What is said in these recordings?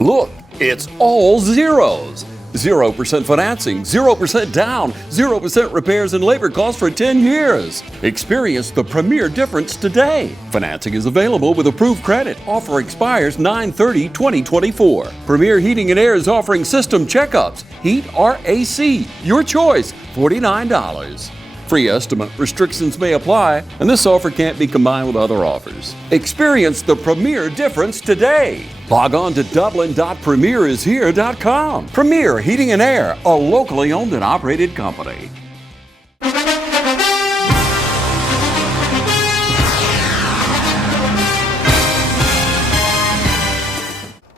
Look, it's all zeros. 0% financing, 0% down, 0% repairs and labor costs for 10 years. Experience the premier difference today. Financing is available with approved credit. Offer expires 9/30/2024. Premier Heating and Air is offering system checkups. Heat or AC, your choice, $49. Free estimate restrictions may apply, and this offer can't be combined with other offers. Experience the premier difference today. Log on to dublin.premierishere.com. Premier Heating and Air, a locally owned and operated company.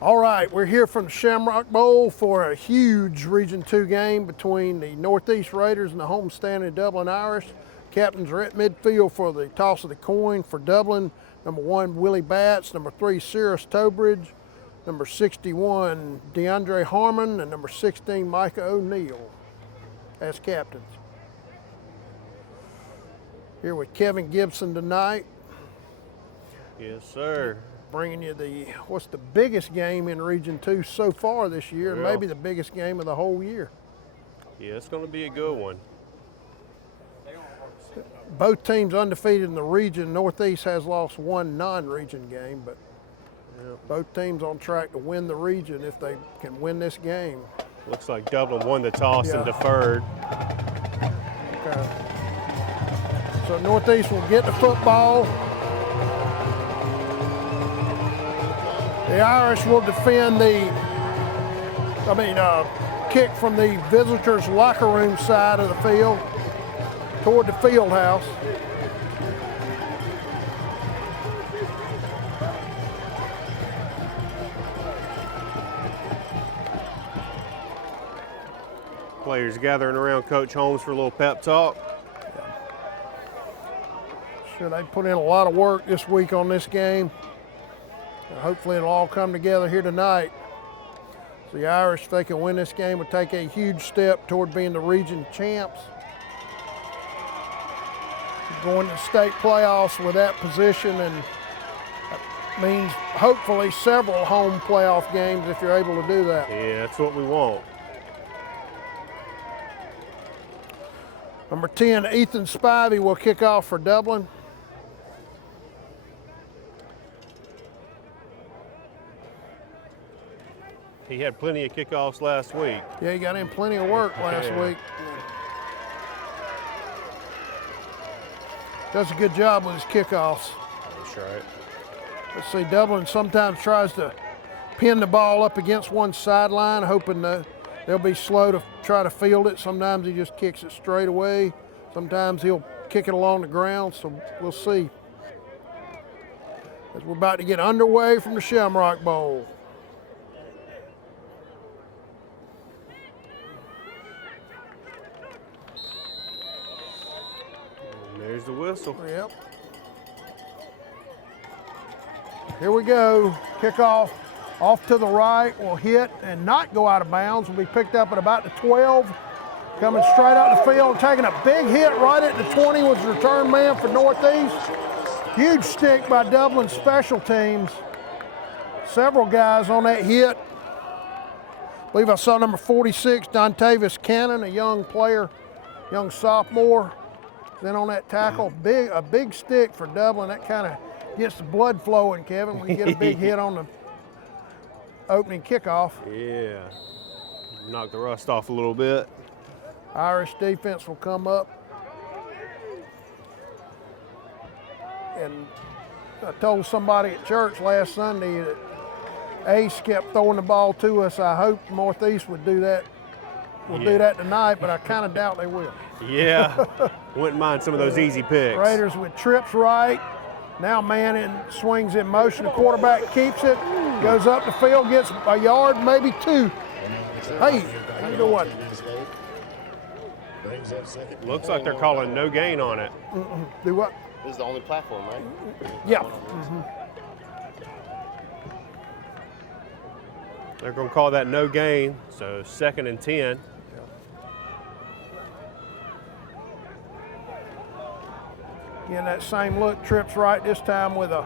All right, we're here from the Shamrock Bowl for a huge Region 2 game between the Northeast Raiders and the homestanding Dublin Irish. Captains are at midfield for the toss of the coin for Dublin. Number 1, Willie Batts. Number 3, Cyrus Tobridge. Number 61, DeAndre Harmon. And number 16, Micah O'Neill as captains. Here with Kevin Gibson tonight. Yes, sir. Bringing you what's the biggest game in Region 2 so far this year, and maybe the biggest game of the whole year. Yeah, it's going to be a good one. Both teams undefeated in the region. Northeast has lost one non-region game, but both teams on track to win the region if they can win this game. Looks like Dublin won the toss and deferred. Okay. So Northeast will get the football. The Irish will defend kick from the visitors' locker room side of the field toward the field house. Players gathering around Coach Holmes for a little pep talk. Sure, they put in a lot of work this week on this game. Hopefully it'll all come together here tonight. So the Irish, if they can win this game, will take a huge step toward being the region champs. Going to state playoffs with that position, and that means hopefully several home playoff games if you're able to do that. Yeah, that's what we want. Number 10, Ethan Spivey will kick off for Dublin. He had plenty of kickoffs last week. Yeah, he got in plenty of work last week. Does a good job with his kickoffs. That's right. Let's see, Dublin sometimes tries to pin the ball up against one sideline, hoping that they'll be slow to try to field it. Sometimes he just kicks it straight away. Sometimes he'll kick it along the ground, so we'll see. As we're about to get underway from the Shamrock Bowl. There's the whistle. Yep. Here we go. Kickoff off to the right will hit and not go out of bounds. Will be picked up at about the 12. Coming straight out the field, taking a big hit right at the 20 was the return man for Northeast. Huge stick by Dublin special teams. Several guys on that hit. I believe I saw number 46, Dontavius Cannon, a young player, young sophomore. Then on that tackle, a big stick for Dublin. That kind of gets the blood flowing, Kevin, when you get a big hit on the opening kickoff. Yeah. Knock the rust off a little bit. Irish defense will come up. And I told somebody at church last Sunday that Ace kept throwing the ball to us. I hope Northeast would do that. Do that tonight, but I kind of doubt they will. Yeah, wouldn't mind some of those easy picks. Raiders with trips right. Now Manning swings in motion. The quarterback keeps it, goes up the field, gets a yard, maybe two. Hey, you know what? Looks like they're calling no gain on it. Do what? This is the only platform, right? Yeah. They're going to call that no gain, so 2nd and 10. Again, that same look, trips right this time with a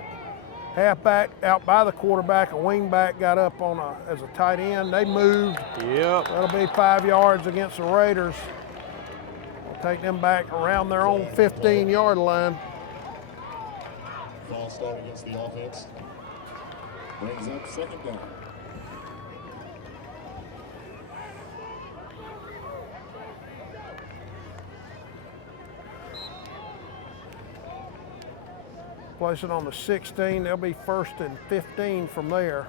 halfback out by the quarterback, a wingback got up on as a tight end. They moved. Yep. That'll be 5 yards against the Raiders. We'll take them back around their own 15-yard line. False start against the offense. Brings up second down. Place it on the 16. They'll be 1st and 15 from there.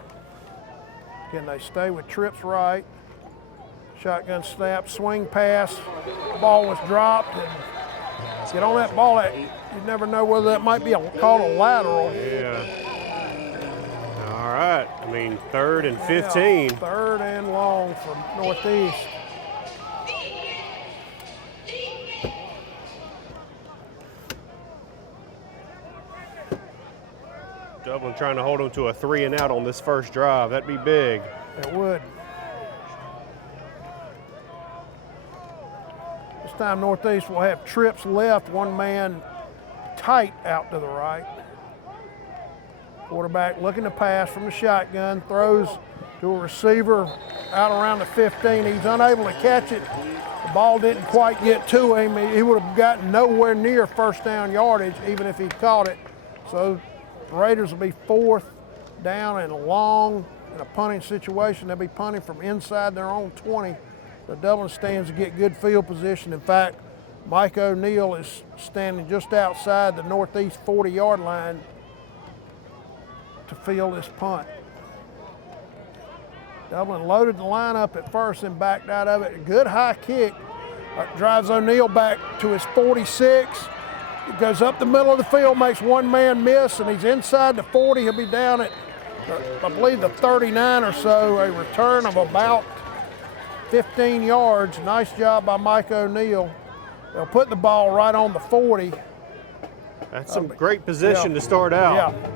Can they stay with trips right? Shotgun snap, swing pass. Ball was dropped. And get on that ball. You never know whether that might be called a lateral. Yeah. All right. I mean, 3rd and 15. Yeah, 3rd and long for Northeast. Dublin trying to hold them to a 3 and out on this first drive. That'd be big. It would. This time Northeast will have trips left, one man tight out to the right. Quarterback looking to pass from the shotgun, throws to a receiver out around the 15. He's unable to catch it. The ball didn't quite get to him. He would have gotten nowhere near first down yardage even if he caught it. So the Raiders will be 4th down and long in a punting situation. They'll be punting from inside their own 20. The Dublin stands to get good field position. In fact, Mike O'Neill is standing just outside the Northeast 40-yard line to field this punt. Dublin loaded the lineup at first and backed out of it. A good high kick. Drives O'Neill back to his 46. It goes up the middle of the field, makes one man miss, and he's inside the 40. He'll be down at, I believe, the 39 or so, a return of about 15 yards. Nice job by Mike O'Neill. They'll put the ball right on the 40. That's some great position to start out. Yeah.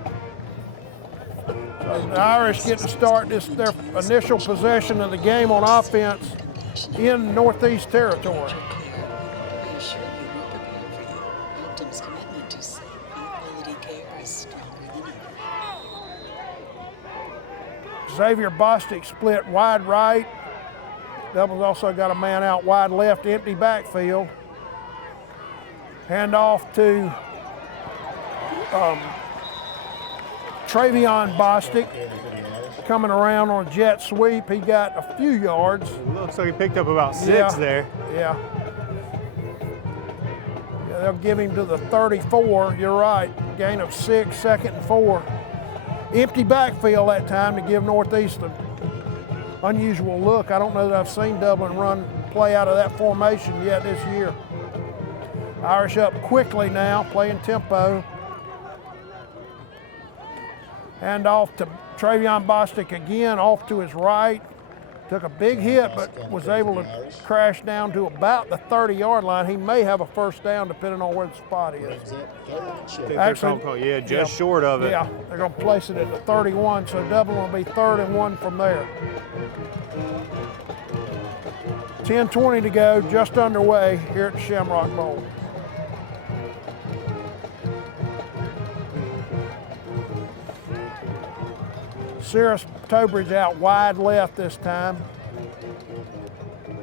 So the Irish get to start their initial possession of the game on offense in Northeast territory. Xavier Bostic split wide right. Dublin's also got a man out wide left, empty backfield. Hand off to Travion Bostic coming around on a jet sweep. He got a few yards. Looks like he picked up about 6 there. Yeah. They'll give him to the 34. You're right. Gain of 6, 2nd and 4. Empty backfield that time to give Northeast an unusual look. I don't know that I've seen Dublin play out of that formation yet this year. Irish up quickly now, playing tempo. Hand off to Travion Bostic again, off to his right. Took a big hit, but was able to crash down to about the 30-yard line. He may have a first down, depending on where the spot is. Actually, just short of it. Yeah, they're going to place it at the 31, so Dublin will be 3rd and 1 from there. 10:20 to go, just underway here at the Shamrock Bowl. Cyrus Tobridge out wide left this time.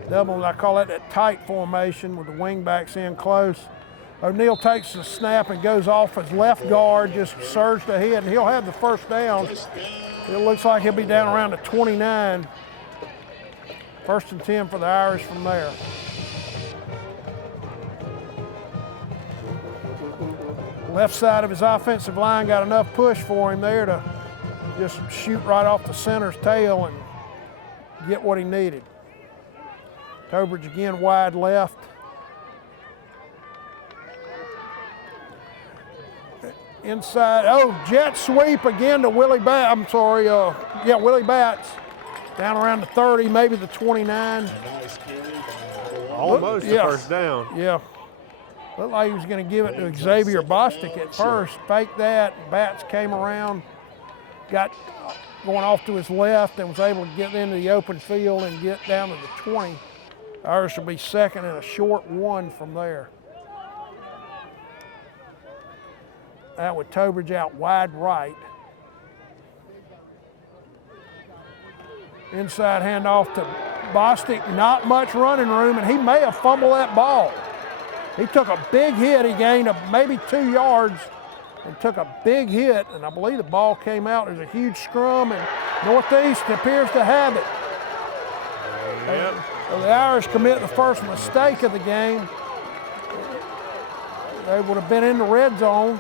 Dublin, I call it that tight formation with the wingbacks in close. O'Neill takes the snap and goes off his left guard, just surged ahead, and he'll have the first down. It looks like he'll be down around the 29. 1st and 10 for the Irish from there. Left side of his offensive line got enough push for him there to just shoot right off the center's tail and get what he needed. Tobridge again wide left. Inside, jet sweep again to Willie Batts. Willie Batts. Down around the 30, maybe the 29. Almost the first down. Yeah. Looked like he was going to give it to Xavier Bostic at first. Faked that. Batts came around, got going off to his left, and was able to get into the open field and get down to the 20. Irish will be 2nd and a short 1 from there. That with Tobridge out wide right. Inside handoff to Bostic, not much running room, and he may have fumbled that ball. He took a big hit. He gained maybe 2 yards and took a big hit, and I believe the ball came out. There's a huge scrum, and Northeast appears to have it. Yep. So the Irish commit the first mistake of the game. They would have been in the red zone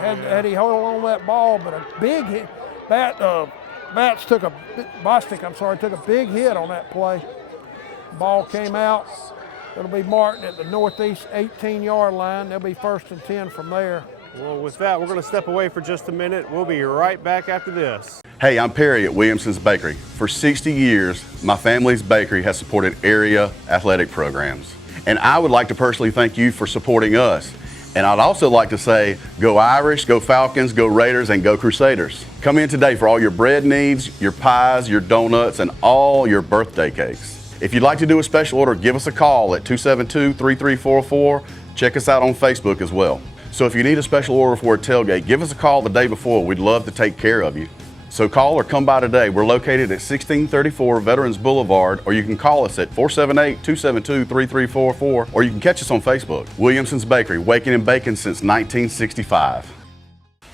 had he held on that ball, but a big hit. Bostic took a big hit on that play. Ball came out. It'll be marked at the Northeast 18-yard line. They'll be 1st and 10 from there. Well, with that, we're going to step away for just a minute. We'll be right back after this. Hey, I'm Perry at Williamson's Bakery. For 60 years, my family's bakery has supported area athletic programs. And I would like to personally thank you for supporting us. And I'd also like to say, go Irish, go Falcons, go Raiders, and go Crusaders. Come in today for all your bread needs, your pies, your donuts, and all your birthday cakes. If you'd like to do a special order, give us a call at 272-3344. Check us out on Facebook as well. So if you need a special order for a tailgate, give us a call the day before. We'd love to take care of you. So call or come by today. We're located at 1634 Veterans Boulevard, or you can call us at 478-272-3344, or you can catch us on Facebook. Williamson's Bakery, waking and baking since 1965.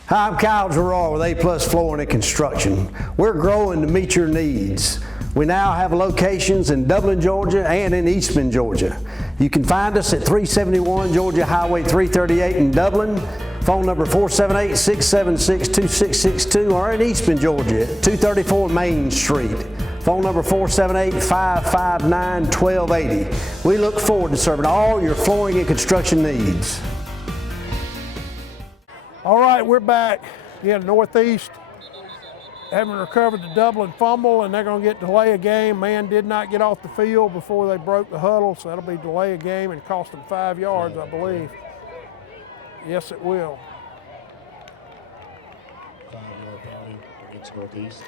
Hi, I'm Kyle Gerard with A+ Flooring and Construction. We're growing to meet your needs. We now have locations in Dublin, Georgia and in Eastman, Georgia. You can find us at 371 Georgia Highway 338 in Dublin, phone number 478-676-2662, or in Eastman, Georgia at 234 Main Street, phone number 478-559-1280. We look forward to serving all your flooring and construction needs. All right, we're back. Again, Northeast having recovered the Dublin fumble, and they're going to get delay a game. Man did not get off the field before they broke the huddle, so that'll be delay a game and cost them 5 yards, I believe. Yes, it will. 5-yard penalty against Northeast.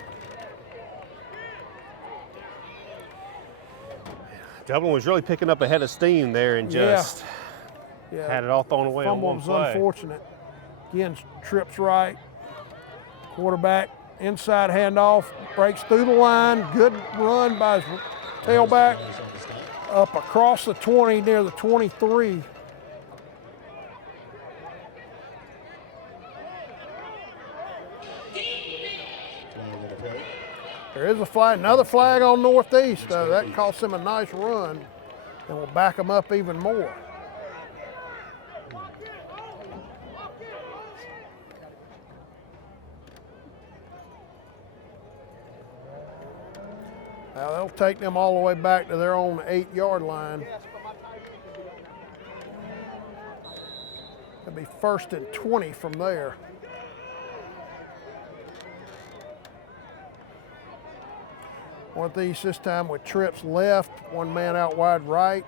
Dublin was really picking up a head of steam there and just had it all thrown away on one Fumble was play. unfortunate. Again, trips right. Quarterback, inside handoff, breaks through the line. Good run by his tailback up across the 20 near the 23. There is a flag, another flag on Northeast, though. That cost him a nice run and will back him up even more. Now they'll take them all the way back to their own 8-yard line. It'll be 1st and 20 from there. Northeast this time with trips left, one man out wide right.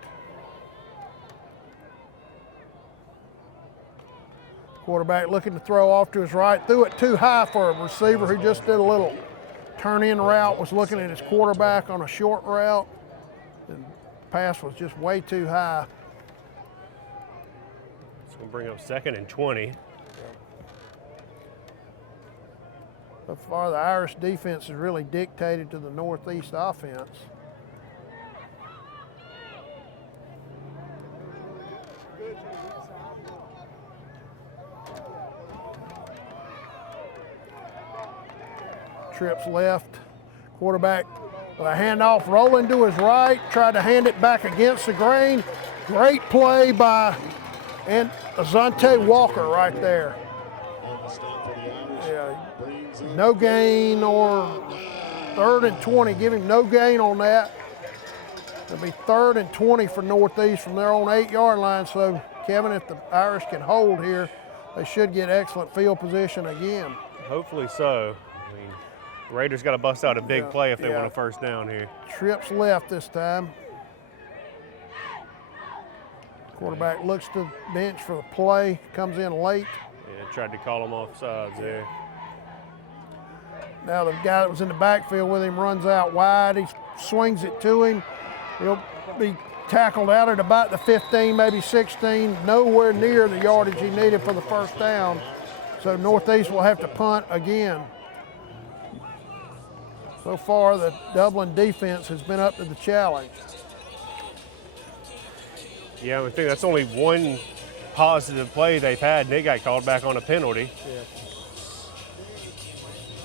Quarterback looking to throw off to his right, threw it too high for a receiver who just did a little turn-in route, was looking at his quarterback on a short route. The pass was just way too high. It's going to bring up 2nd and 20. So far, the Irish defense has really dictated to the Northeast offense. Trips left, quarterback with a handoff rolling to his right, tried to hand it back against the grain. Great play by Azante Walker right there. Yeah, no gain, or 3rd and 20, give him no gain on that. It'll be 3rd and 20 for Northeast from their own 8-yard line. So, Kevin, if the Irish can hold here, they should get excellent field position again. Hopefully so. I mean, Raiders got to bust out a big play if they want a first down here. Trips left this time. Quarterback looks to the bench for the play, comes in late. Yeah, tried to call him off sides there. Now the guy that was in the backfield with him runs out wide. He swings it to him. He'll be tackled out at about the 15, maybe 16, nowhere near the yardage he needed for the first down. So Northeast will have to punt again. So far, the Dublin defense has been up to the challenge. Yeah, I think that's only one positive play they've had, and they got called back on a penalty. Yeah.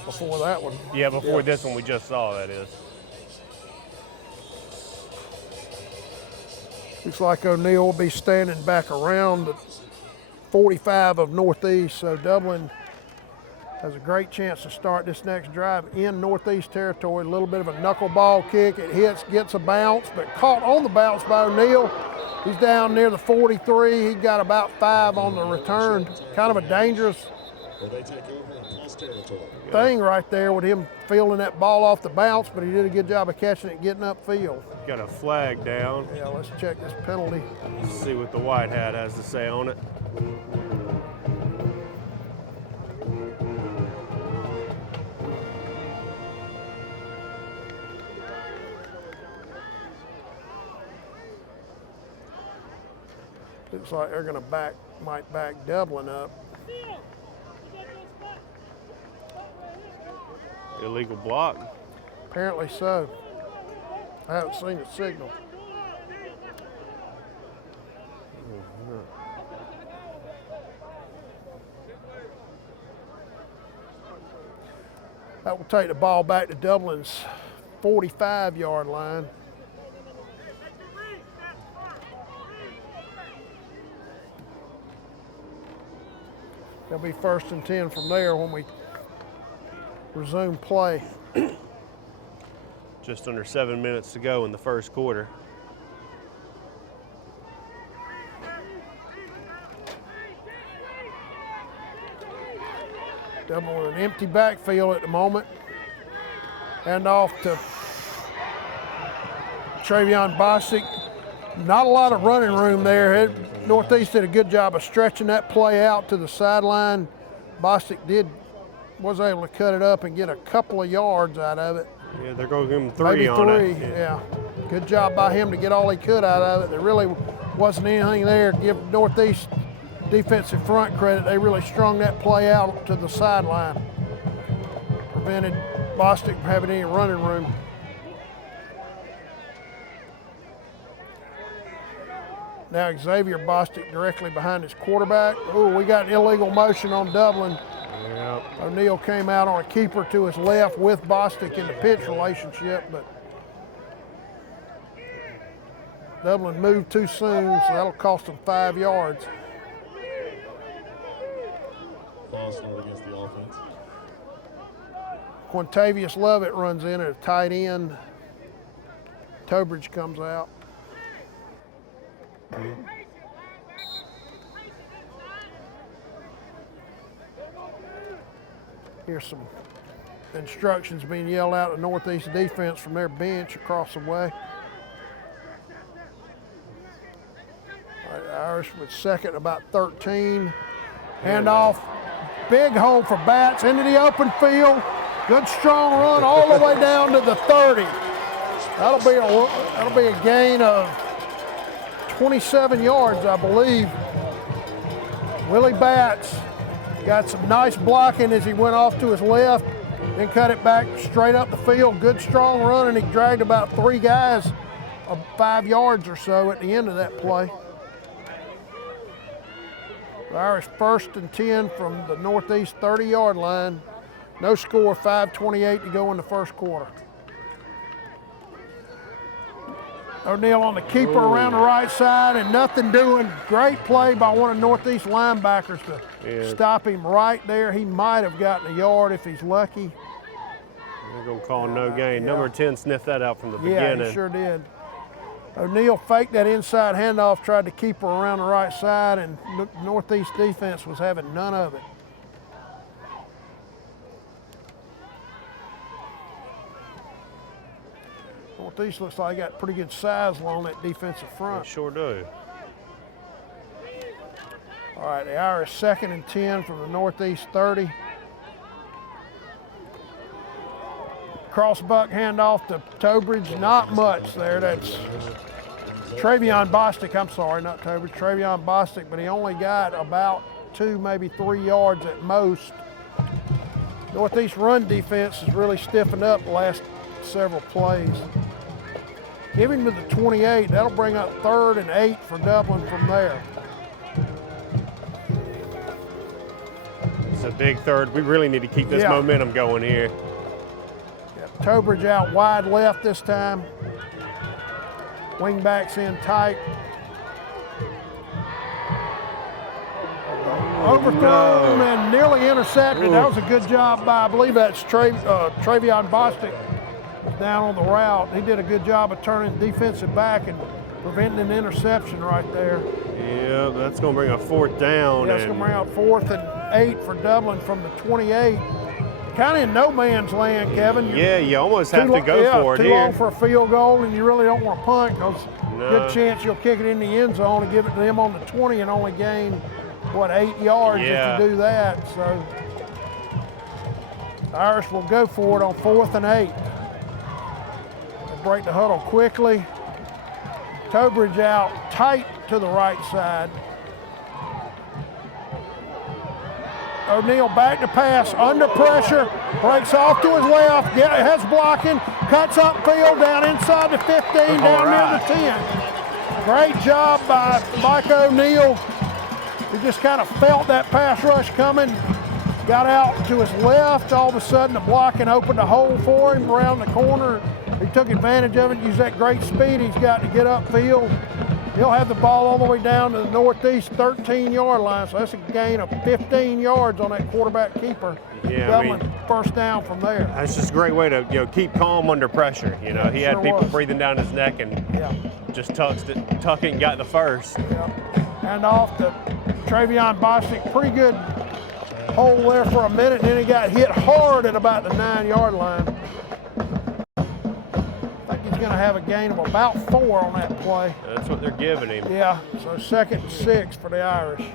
Before that one. Yeah, before this one we just saw, that is. Looks like O'Neill will be standing back around the 45 of Northeast, so Dublin has a great chance to start this next drive in Northeast territory. A little bit of a knuckleball kick. It hits, gets a bounce, but caught on the bounce by O'Neill. He's down near the 43. He got about 5 on the return. Kind of a dangerous thing right there with him fielding that ball off the bounce, but he did a good job of catching it, getting upfield. Got a flag down. Yeah, let's check this penalty. Let's see what the white hat has to say on it. Looks like they're going to might back Dublin up. Illegal block. Apparently so. I haven't seen a signal. That will take the ball back to Dublin's 45-yard line. It'll be 1st and 10 from there when we resume play. Just under 7 minutes to go in the first quarter. Dublin with an empty backfield at the moment. Hand off to Travion Bostic. Not a lot of running room there. Northeast did a good job of stretching that play out to the sideline. Bostic was able to cut it up and get a couple of yards out of it. Yeah, they're going to give him 3 Maybe on it. Yeah. Good job by him to get all he could out of it. There really wasn't anything there. Give Northeast defensive front credit. They really strung that play out to the sideline. Prevented Bostic from having any running room. Now Xavier Bostic directly behind his quarterback. Oh, we got an illegal motion on Dublin. Yep. O'Neill came out on a keeper to his left with Bostic in the pitch relationship, but Dublin moved too soon, so that'll cost them 5 yards. False start against the offense. Quintavious Lovett runs in at a tight end. Tobridge comes out. Here's some instructions being yelled out to Northeast defense from their bench across the way. All right, Irish with second, about 13. Handoff, big hole for Batts into the open field. Good strong run all the way down to the 30. That'll be a gain of 27 yards, I believe. Willie Batts got some nice blocking as he went off to his left, then cut it back straight up the field. Good strong run, and he dragged about 3 guys of 5 yards or so at the end of that play. The Irish 1st and 10 from the Northeast 30-yard line. No score, 5:28 to go in the first quarter. O'Neill on the keeper around the right side and nothing doing. Great play by one of Northeast linebackers to stop him right there. He might have gotten a yard if he's lucky. They're going to call no gain. Number 10 sniffed that out from the beginning. Yeah, he sure did. O'Neill faked that inside handoff, tried to keep her around the right side, and Northeast defense was having none of it. Northeast looks like they got pretty good size along that defensive front. They sure do. All right, the Irish 2nd and 10 from the Northeast 30. Crossbuck handoff to Tobridge, not much there. That's Travion Bostic, I'm sorry, not Tobridge, Travion Bostic, but he only got about 2, maybe 3 yards at most. Northeast run defense has really stiffened up the last several plays. Give him to the 28. That'll bring up 3rd and 8 for Dublin from there. It's a big 3rd. We really need to keep this momentum going here. Tobridge out wide left this time. Wingbacks in tight. Overthrown and nearly intercepted. That was a good job by, I believe that's Travion Bostic down on the route. He did a good job of turning defensive back and preventing an interception right there. Yeah, that's going to bring a 4th down. Yeah, it's going to bring up 4th and 8 for Dublin from the 28. Kind of in no man's land, Kevin. Yeah, you almost have to go for it too here. long for a field goal, and you really don't want to punt because good chance you'll kick it in the end zone and give it to them on the 20 and only gain, what, 8 yards if you do that. So the Irish will go for it on 4th and 8. They break the huddle quickly. Tobridge out tight to the right side. O'Neal back to pass, under pressure, breaks off to his left, has blocking, cuts upfield, down inside the 15, down near the 10. Great job by Mike O'Neal. He just kind of felt that pass rush coming, got out to his left, all of a sudden the blocking opened a hole for him around the corner. He took advantage of it, used that great speed he's got to get upfield. He'll have the ball all the way down to the northeast 13-yard line, so that's a gain of 15 yards on that quarterback keeper. Yeah, Dublin, first down from there. That's just a great way to keep calm under pressure. He had people breathing down his neck and just tucked it and got the first. And off to Travion Bostic, pretty good hole there for a minute, and then he got hit hard at about the 9-yard line. Going to have a gain of about 4 on that play. That's what they're giving him. Yeah, so 2nd and 6 for the Irish.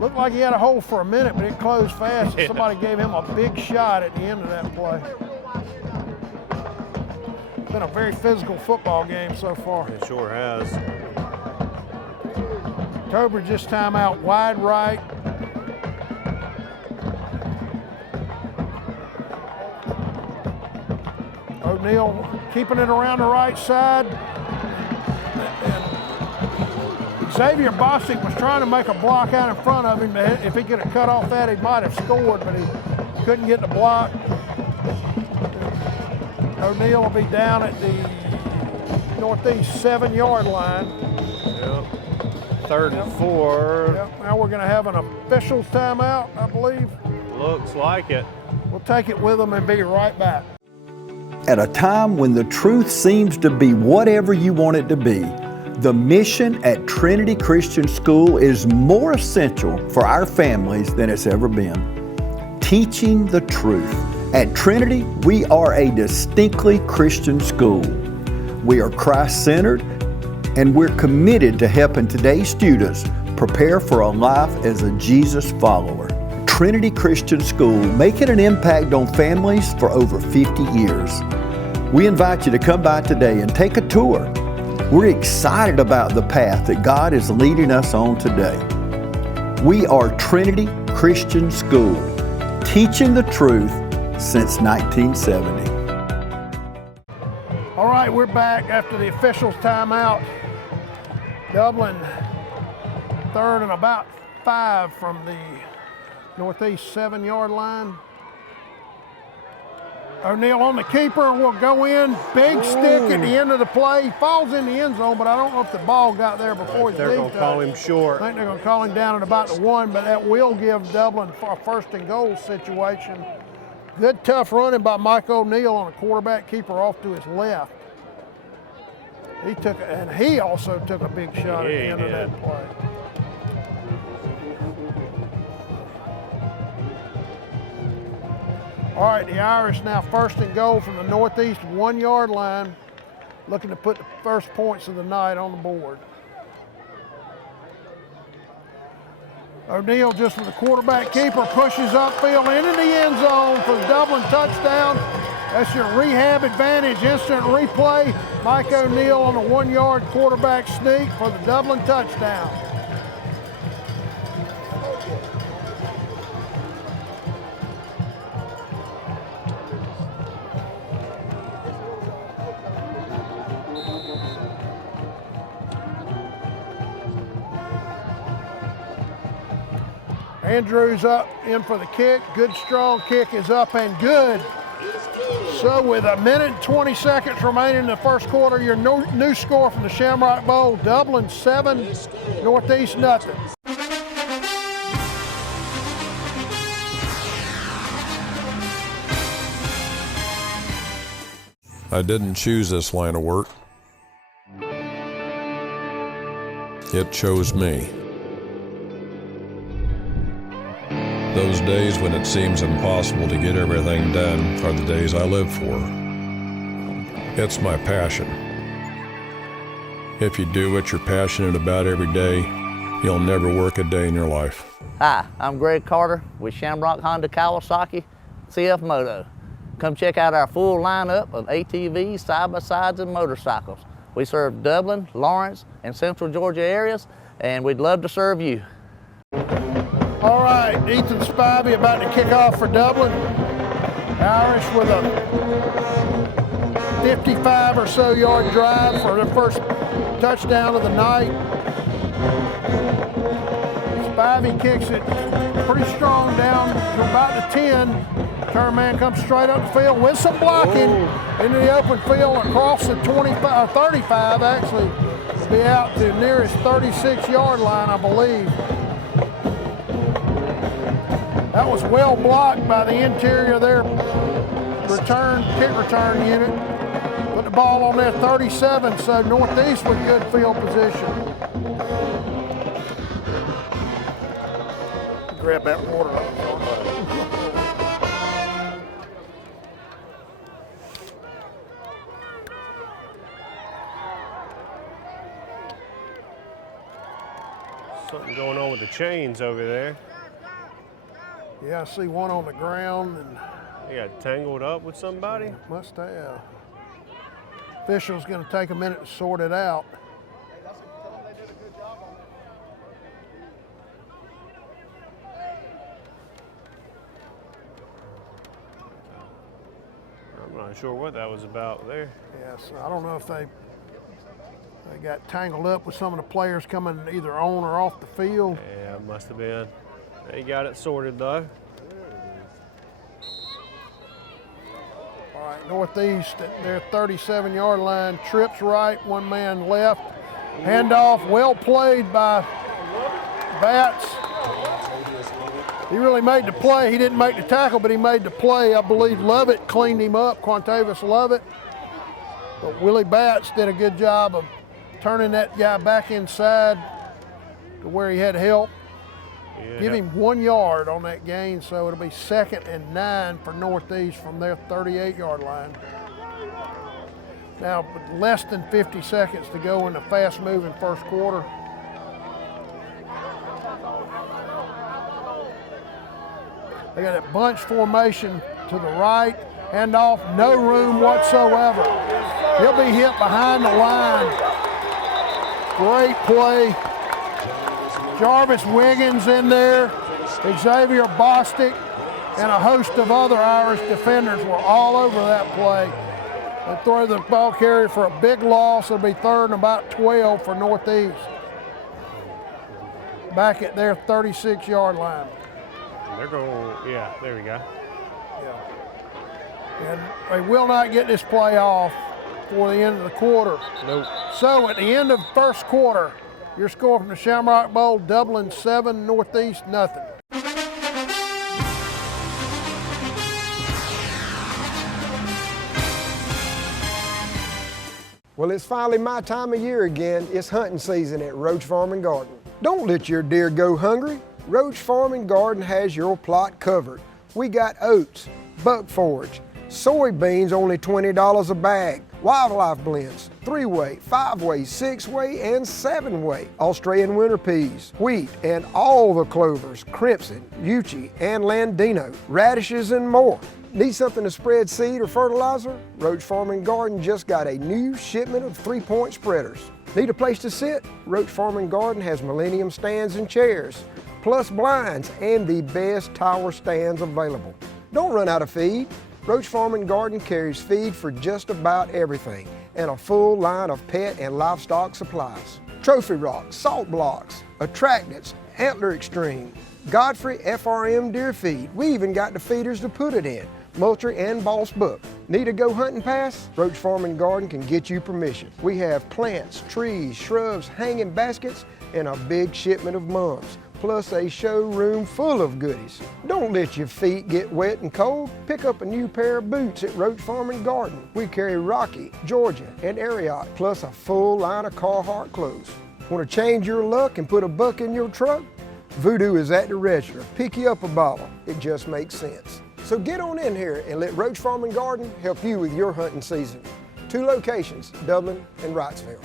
Looked like he had a hole for a minute, but it closed fast. And somebody gave him a big shot at the end of that play. It's been a very physical football game so far. It sure has. Tobridge this time out wide right. O'Neal keeping it around the right side. And Xavier Bostic was trying to make a block out in front of him. If he could have cut off that, he might have scored, but he couldn't get the block. O'Neal will be down at the northeast 7-yard line. Yep. 3rd and 4. Yep. Now we're going to have an officials timeout, I believe. Looks like it. We'll take it with them and be right back. At a time when the truth seems to be whatever you want it to be, the mission at Trinity Christian School is more essential for our families than it's ever been. Teaching the truth. At Trinity, we are a distinctly Christian school. We are Christ-centered, and we're committed to helping today's students prepare for a life as a Jesus follower. Trinity Christian School, making an impact on families for over 50 years. We invite you to come by today and take a tour. We're excited about the path that God is leading us on today. We are Trinity Christian School, teaching the truth since 1970. All right, we're back after the officials timeout. Dublin 3rd and about 5 from the northeast 7-yard line. O'Neal on the keeper will go in. Big stick at the end of the play. Falls in the end zone, but I don't know if the ball got there before they're going to call him short. I think they're going to call him down at about the 1, but that will give Dublin a 1st and goal situation. Good tough running by Mike O'Neal on a quarterback keeper off to his left. He also took a big shot at the end of that play. All right, the Irish now 1st and goal from the northeast 1-yard line, looking to put the first points of the night on the board. O'Neal just with the quarterback keeper pushes upfield into the end zone for the Dublin touchdown. That's your rehab advantage, instant replay. Mike O'Neal on a 1-yard quarterback sneak for the Dublin touchdown. Andrews up in for the kick. Good strong kick is up and good. So with 1 minute and 20 seconds remaining in the first quarter, your new score from the Shamrock Bowl, Dublin 7, Northeast nothing. I didn't choose this line of work. It chose me. Those days when it seems impossible to get everything done are the days I live for. It's my passion. If you do what you're passionate about every day, you'll never work a day in your life. Hi, I'm Greg Carter with Shamrock Honda Kawasaki CF Moto. Come check out our full lineup of ATVs, side-by-sides, and motorcycles. We serve Dublin, Lawrence, and Central Georgia areas, and we'd love to serve you. All right, Ethan Spivey about to kick off for Dublin. Irish with a 55 or so yard drive for their first touchdown of the night. Spivey kicks it pretty strong down to about the 10. Turn man comes straight up the field with some blocking into the open field across the 25, 35 actually, be out to the nearest 36-yard line, I believe. That was well blocked by the interior of their kick return unit. Put the ball on their 37, so Northeast with good field position. Grab that water up. Something going on with the chains over there. Yeah, I see one on the ground and They got tangled up with somebody? must have. Official's going to take a minute to sort it out. I'm not sure what that was about there. Yes, I don't know if they got tangled up with some of the players coming either on or off the field. Yeah, it must have been. They got it sorted though. All right, Northeast at their 37-yard line, trips right, one man left. Handoff, well played by Batts. He really made the play. He didn't make the tackle, but he made the play. I believe Lovett cleaned him up, Quantavis Lovett. But Willie Batts did a good job of turning that guy back inside to where he had help. Yeah. Give him 1 yard on that gain, so it'll be 2nd and 9 for Northeast from their 38-yard line. Now, with less than 50 seconds to go in the fast-moving first quarter. They got a bunch formation to the right, handoff, no room whatsoever. He'll be hit behind the line. Great play. Jarvis Wiggins in there, Xavier Bostic, and a host of other Irish defenders were all over that play. They throw the ball carrier for a big loss. It'll be 3rd and about 12 for Northeast. Back at their 36-yard line. They're going, yeah, there we go. Yeah. And they will not get this play off before the end of the quarter. Nope. So at the end of the first quarter, your score from the Shamrock Bowl, Dublin 7, Northeast nothing. Well, it's finally my time of year again. It's hunting season at Roach Farm and Garden. Don't let your deer go hungry. Roach Farm and Garden has your plot covered. We got oats, buck forage, soybeans only $20 a bag, wildlife blends, 3-way, 5-way, 6-way, and 7-way, Australian winter peas, wheat, and all the clovers, crimson, Uchi, and Landino, radishes, and more. Need something to spread seed or fertilizer? Roach Farm and Garden just got a new shipment of 3-point spreaders. Need a place to sit? Roach Farm and Garden has Millennium stands and chairs, plus blinds and the best tower stands available. Don't run out of feed. Roach Farm and Garden carries feed for just about everything and a full line of pet and livestock supplies. Trophy rock, salt blocks, attractants, antler extreme, Godfrey FRM Deer Feed. We even got the feeders to put it in. Moultrie and Boss Buck. Need to go hunting pass? Roach Farm and Garden can get you permission. We have plants, trees, shrubs, hanging baskets, and a big shipment of mums, plus a showroom full of goodies. Don't let your feet get wet and cold. Pick up a new pair of boots at Roach Farm and Garden. We carry Rocky, Georgia, and Ariat, plus a full line of Carhartt clothes. Want to change your luck and put a buck in your truck? Voodoo is at the register. Pick you up a bottle. It just makes sense. So get on in here and let Roach Farm and Garden help you with your hunting season. 2 locations, Dublin and Wrightsville.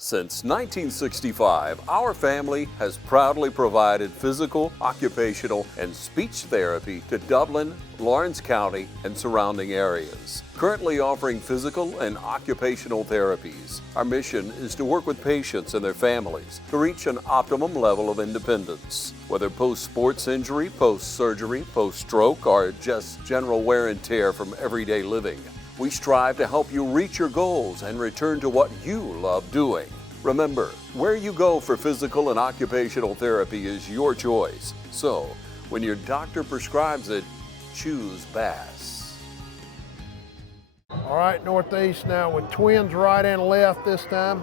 Since 1965, our family has proudly provided physical, occupational, and speech therapy to Dublin, Lawrence County, and surrounding areas. Currently offering physical and occupational therapies, our mission is to work with patients and their families to reach an optimum level of independence. Whether post-sports injury, post-surgery, post-stroke, or just general wear and tear from everyday living, we strive to help you reach your goals and return to what you love doing. Remember, where you go for physical and occupational therapy is your choice. So, when your doctor prescribes it, choose Bass. All right, Northeast now with twins right and left this time.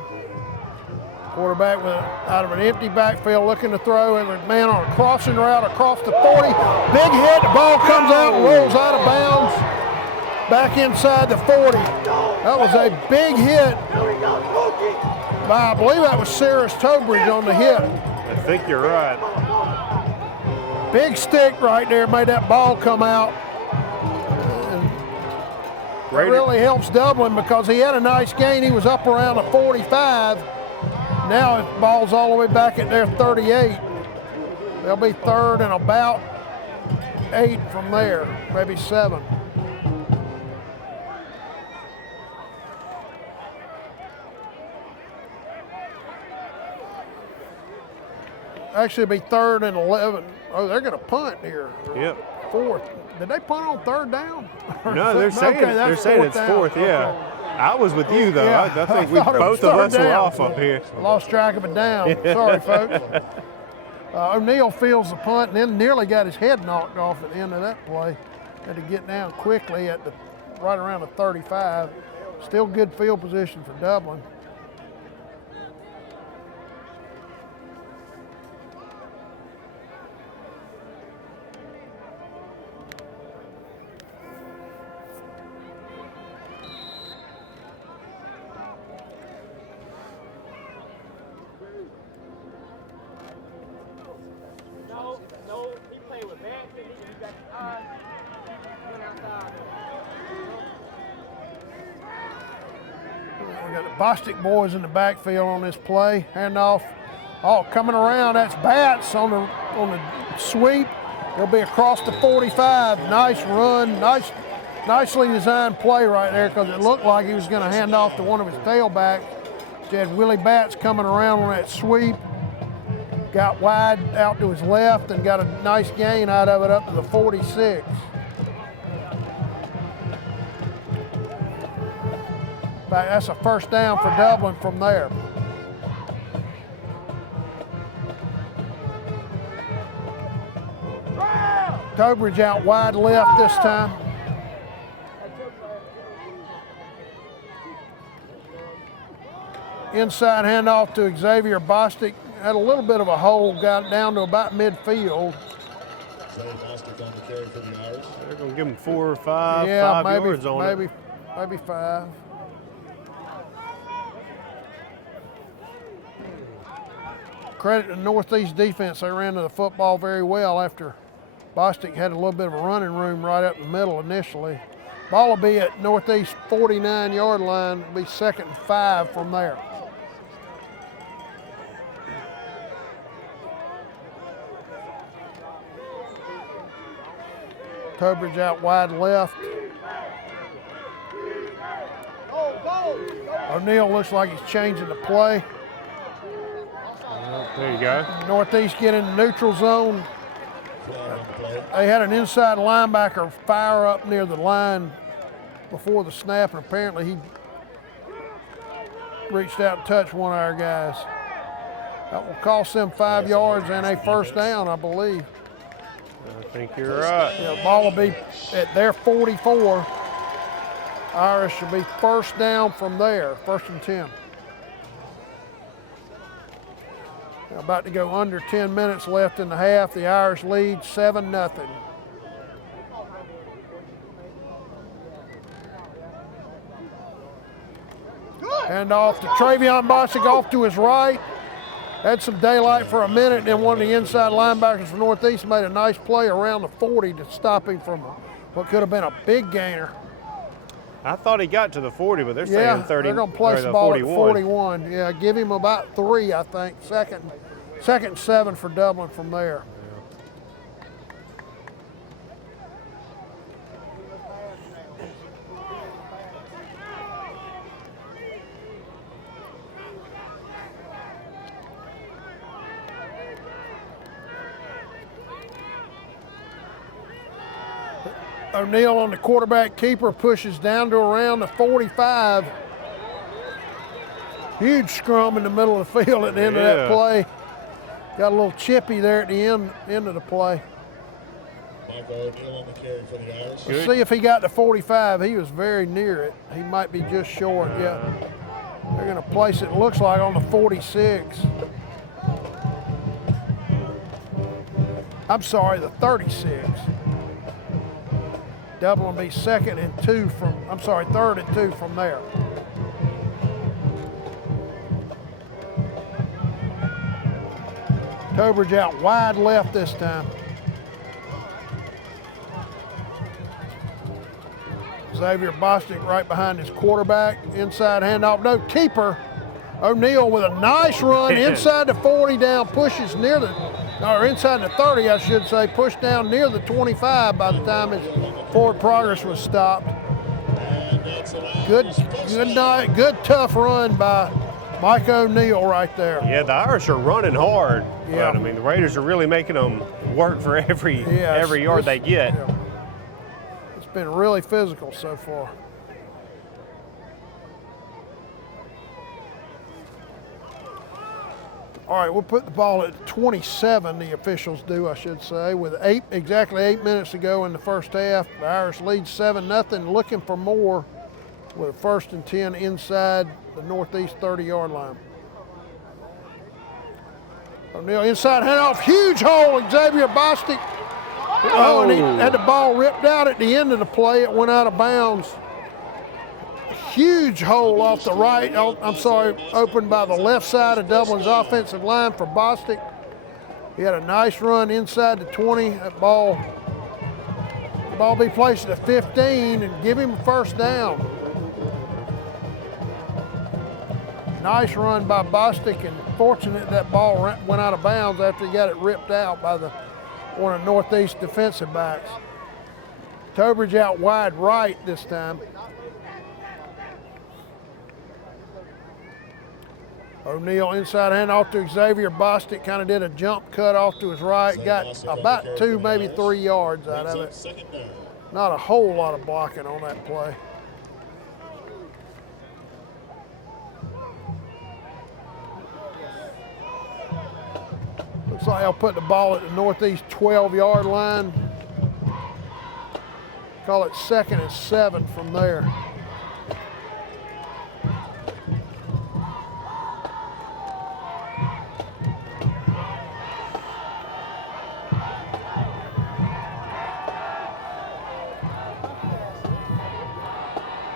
Quarterback out of an empty backfield looking to throw, and a man on a crossing route across the 40. Big hit, the ball comes out and rolls out of bounds. Back inside the 40. That was a big hit by, I believe that was Sarah's Tobridge on the hit. I think you're right. Big stick right there made that ball come out. And it really helps Dublin because he had a nice gain. He was up around the 45. Now his ball's all the way back at their 38. They'll be third and about 8 from there, maybe 7. Actually, it'll be 3rd and 11. Oh, they're going to punt here. Yep. 4th. Did they punt on 3rd down? No, they're saying, it's 4th, yeah. Okay. I was with you, though. Yeah, I think thought both of us were down. off up here. Lost track of it down. Sorry, folks. O'Neal fields the punt and then nearly got his head knocked off at the end of that play. Had to get down quickly at right around the 35. Still good field position for Dublin. We got the Bostic boys in the backfield on this play. Handoff. Oh, coming around. That's Batts on the sweep. He'll be across the 45. Nice run. Nicely designed play right there because it looked like he was going to hand off to one of his tailbacks. You had Willie Batts coming around on that sweep. Got wide out to his left and got a nice gain out of it up to the 46. That's a first down for Dublin from there. Tobridge out wide left this time. Inside handoff to Xavier Bostic. Had a little bit of a hole, got down to about midfield. They're going to give him 4 or 5, yeah, 5 maybe, yards on it. Maybe 5. Credit to Northeast defense. They ran to the football very well after Bostic had a little bit of a running room right up the middle initially. Ball will be at Northeast 49-yard line. It'll be 2nd and 5 from there. Tobridge out wide left. O'Neal looks like he's changing the play. There you go. Northeast get in the neutral zone. They had an inside linebacker fire up near the line before the snap, and apparently he reached out and touched one of our guys. That will cost them 5 yards and a first down, I believe. I think you're right. Yeah, the ball will be at their 44. Irish should be first down from there, 1st and 10. About to go under 10 minutes left in the half. The Irish lead 7-0. Hand off to Travion Bostic off to his right. Had some daylight for a minute, then one of the inside linebackers from Northeast made a nice play around the 40 to stop him from what could have been a big gainer. I thought he got to the 40, but they're saying 30. They're going to place the ball 41. at 41. Yeah, give him about 3, I think. Second and 7 for Dublin from there. O'Neal on the quarterback keeper pushes down to around the 45. Huge scrum in the middle of the field at the end of that play. Got a little chippy there at the end of the play. Michael O'Neal on the carry for the Irish. Let's see if he got to 45. He was very near it. He might be just short. Yeah. They're going to place it, looks like, on the 46. I'm sorry, the 36. Dublin will be 3rd and 2 from there. Tobridge out wide left this time. Xavier Bostic right behind his quarterback. Inside handoff, no keeper. O'Neal with a nice run inside the 40 down, pushes near the, or inside the 30, I should say, pushed down near the 25 by the time his forward progress was stopped. Good tough run by Mike O'Neal right there. Yeah, the Irish are running hard. Yeah. But, I mean, the Raiders are really making them work for every yard they get. Yeah. It's been really physical so far. All right, we'll put the ball at 27, the officials do, I should say, with exactly 8 minutes to go in the first half. The Irish lead 7-0, looking for more with 1st and 10 inside the Northeast 30-yard line. O'Neal inside handoff, huge hole, Xavier Bostic. Oh, and he had the ball ripped out at the end of the play. It went out of bounds. Huge hole off the right, opened by the left side of Dublin's offensive line for Bostic. He had a nice run inside the 20. The ball be placed at 15 and give him a first down. Nice run by Bostic, and fortunate that ball went out of bounds after he got it ripped out by one of the Northeast defensive backs. Tobridge out wide right this time. O'Neal inside handoff to Xavier Bostic, kind of did a jump cut off to his right, got about 2, maybe 3 yards out of it. Not a whole lot of blocking on that play. Looks like they'll put the ball at the Northeast 12-yard line. Call it 2nd and 7 from there.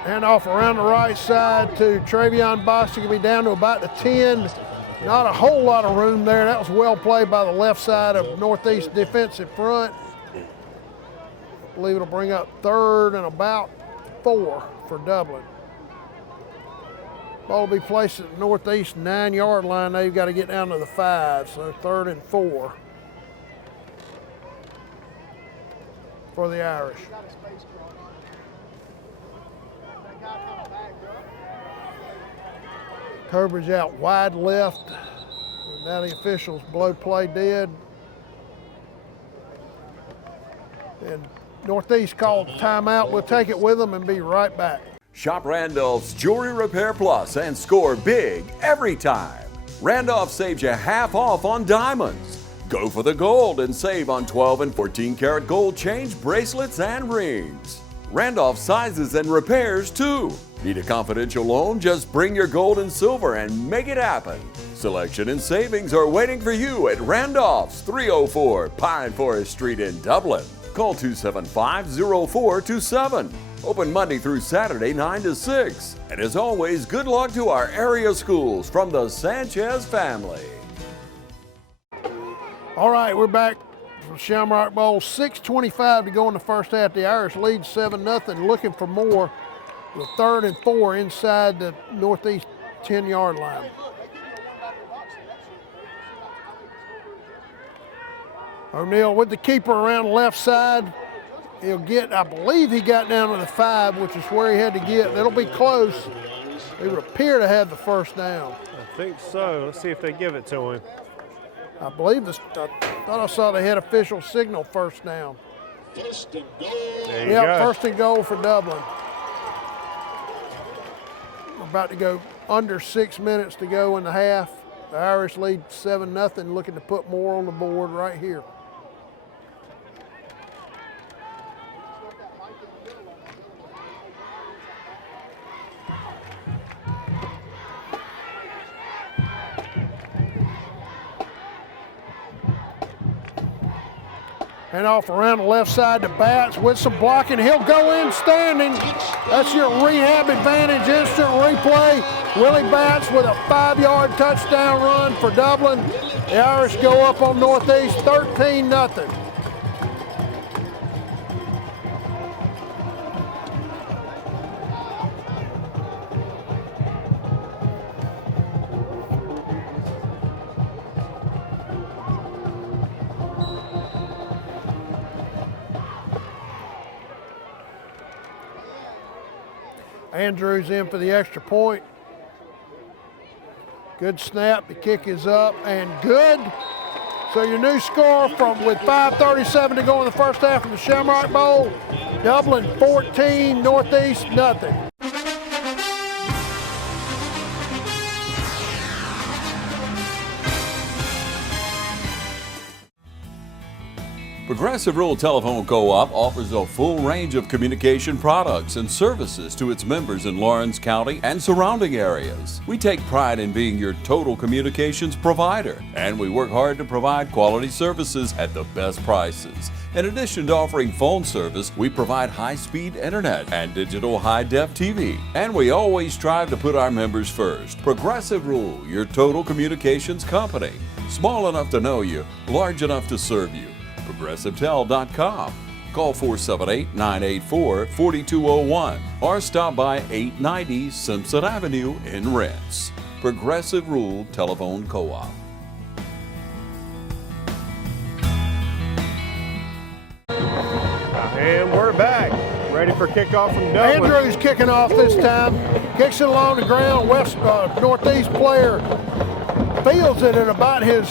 Hand off around the right side to Travion Bostic. Will be down to about the 10. Not a whole lot of room there. That was well played by the left side of Northeast defensive front. I believe it'll bring up 3rd and about 4 for Dublin. Ball will be placed at the Northeast 9-yard line. Now you've got to get down to the 5, so 3rd and 4 for the Irish. Tobridge out wide left. And now the officials blow play dead. And Northeast called timeout. We'll take it with them and be right back. Shop Randolph's Jewelry Repair Plus and score big every time. Randolph saves you half off on diamonds. Go for the gold and save on 12 and 14 karat gold change, bracelets, and rings. Randolph sizes and repairs too. Need a confidential loan? Just bring your gold and silver and make it happen. Selection and savings are waiting for you at Randolph's, 304 Pine Forest Street in Dublin. Call 275-0427. Open Monday through Saturday, 9 to 6. And as always, good luck to our area schools from the Sanchez family. All right, we're back from Shamrock Bowl. 6:25 to go in the first half. The Irish lead 7-0, looking for more. The 3rd and 4 inside the northeast 10-yard line. O'Neal with the keeper around the left side. He'll get, I believe he got down to the 5, which is where he had to get. It'll be close. He would appear to have the first down. I think so. Let's see if they give it to him. I believe this, I thought I saw they had official signal first down. First and goal. There you Yeah, go. first and goal for Dublin. We're about to go under 6 minutes to go in the half. The Irish lead 7-0, looking to put more on the board right here. And off around the left side to Batts with some blocking. He'll go in standing. That's your rehab advantage instant replay. Willie Batts with a 5-yard touchdown run for Dublin. The Irish go up on Northeast 13-0. Andrews in for the extra point. Good snap, the kick is up and good. So your new score with 5:37 to go in the first half of the Shamrock Bowl, Dublin 14, Northeast nothing. Progressive Rural Telephone Co-op offers a full range of communication products and services to its members in Lawrence County and surrounding areas. We take pride in being your total communications provider, and we work hard to provide quality services at the best prices. In addition to offering phone service, we provide high-speed internet and digital high-def TV. And we always strive to put our members first. Progressive Rural, your total communications company. Small enough to know you, large enough to serve you. ProgressiveTel.com. Call 478-984-4201 or stop by 890 Simpson Avenue in Rents. Progressive Rural Telephone Co-op. And we're back. Ready for kickoff from Dublin. Andrews kicking off this time. Kicks it along the ground. Northeast player fields it at about his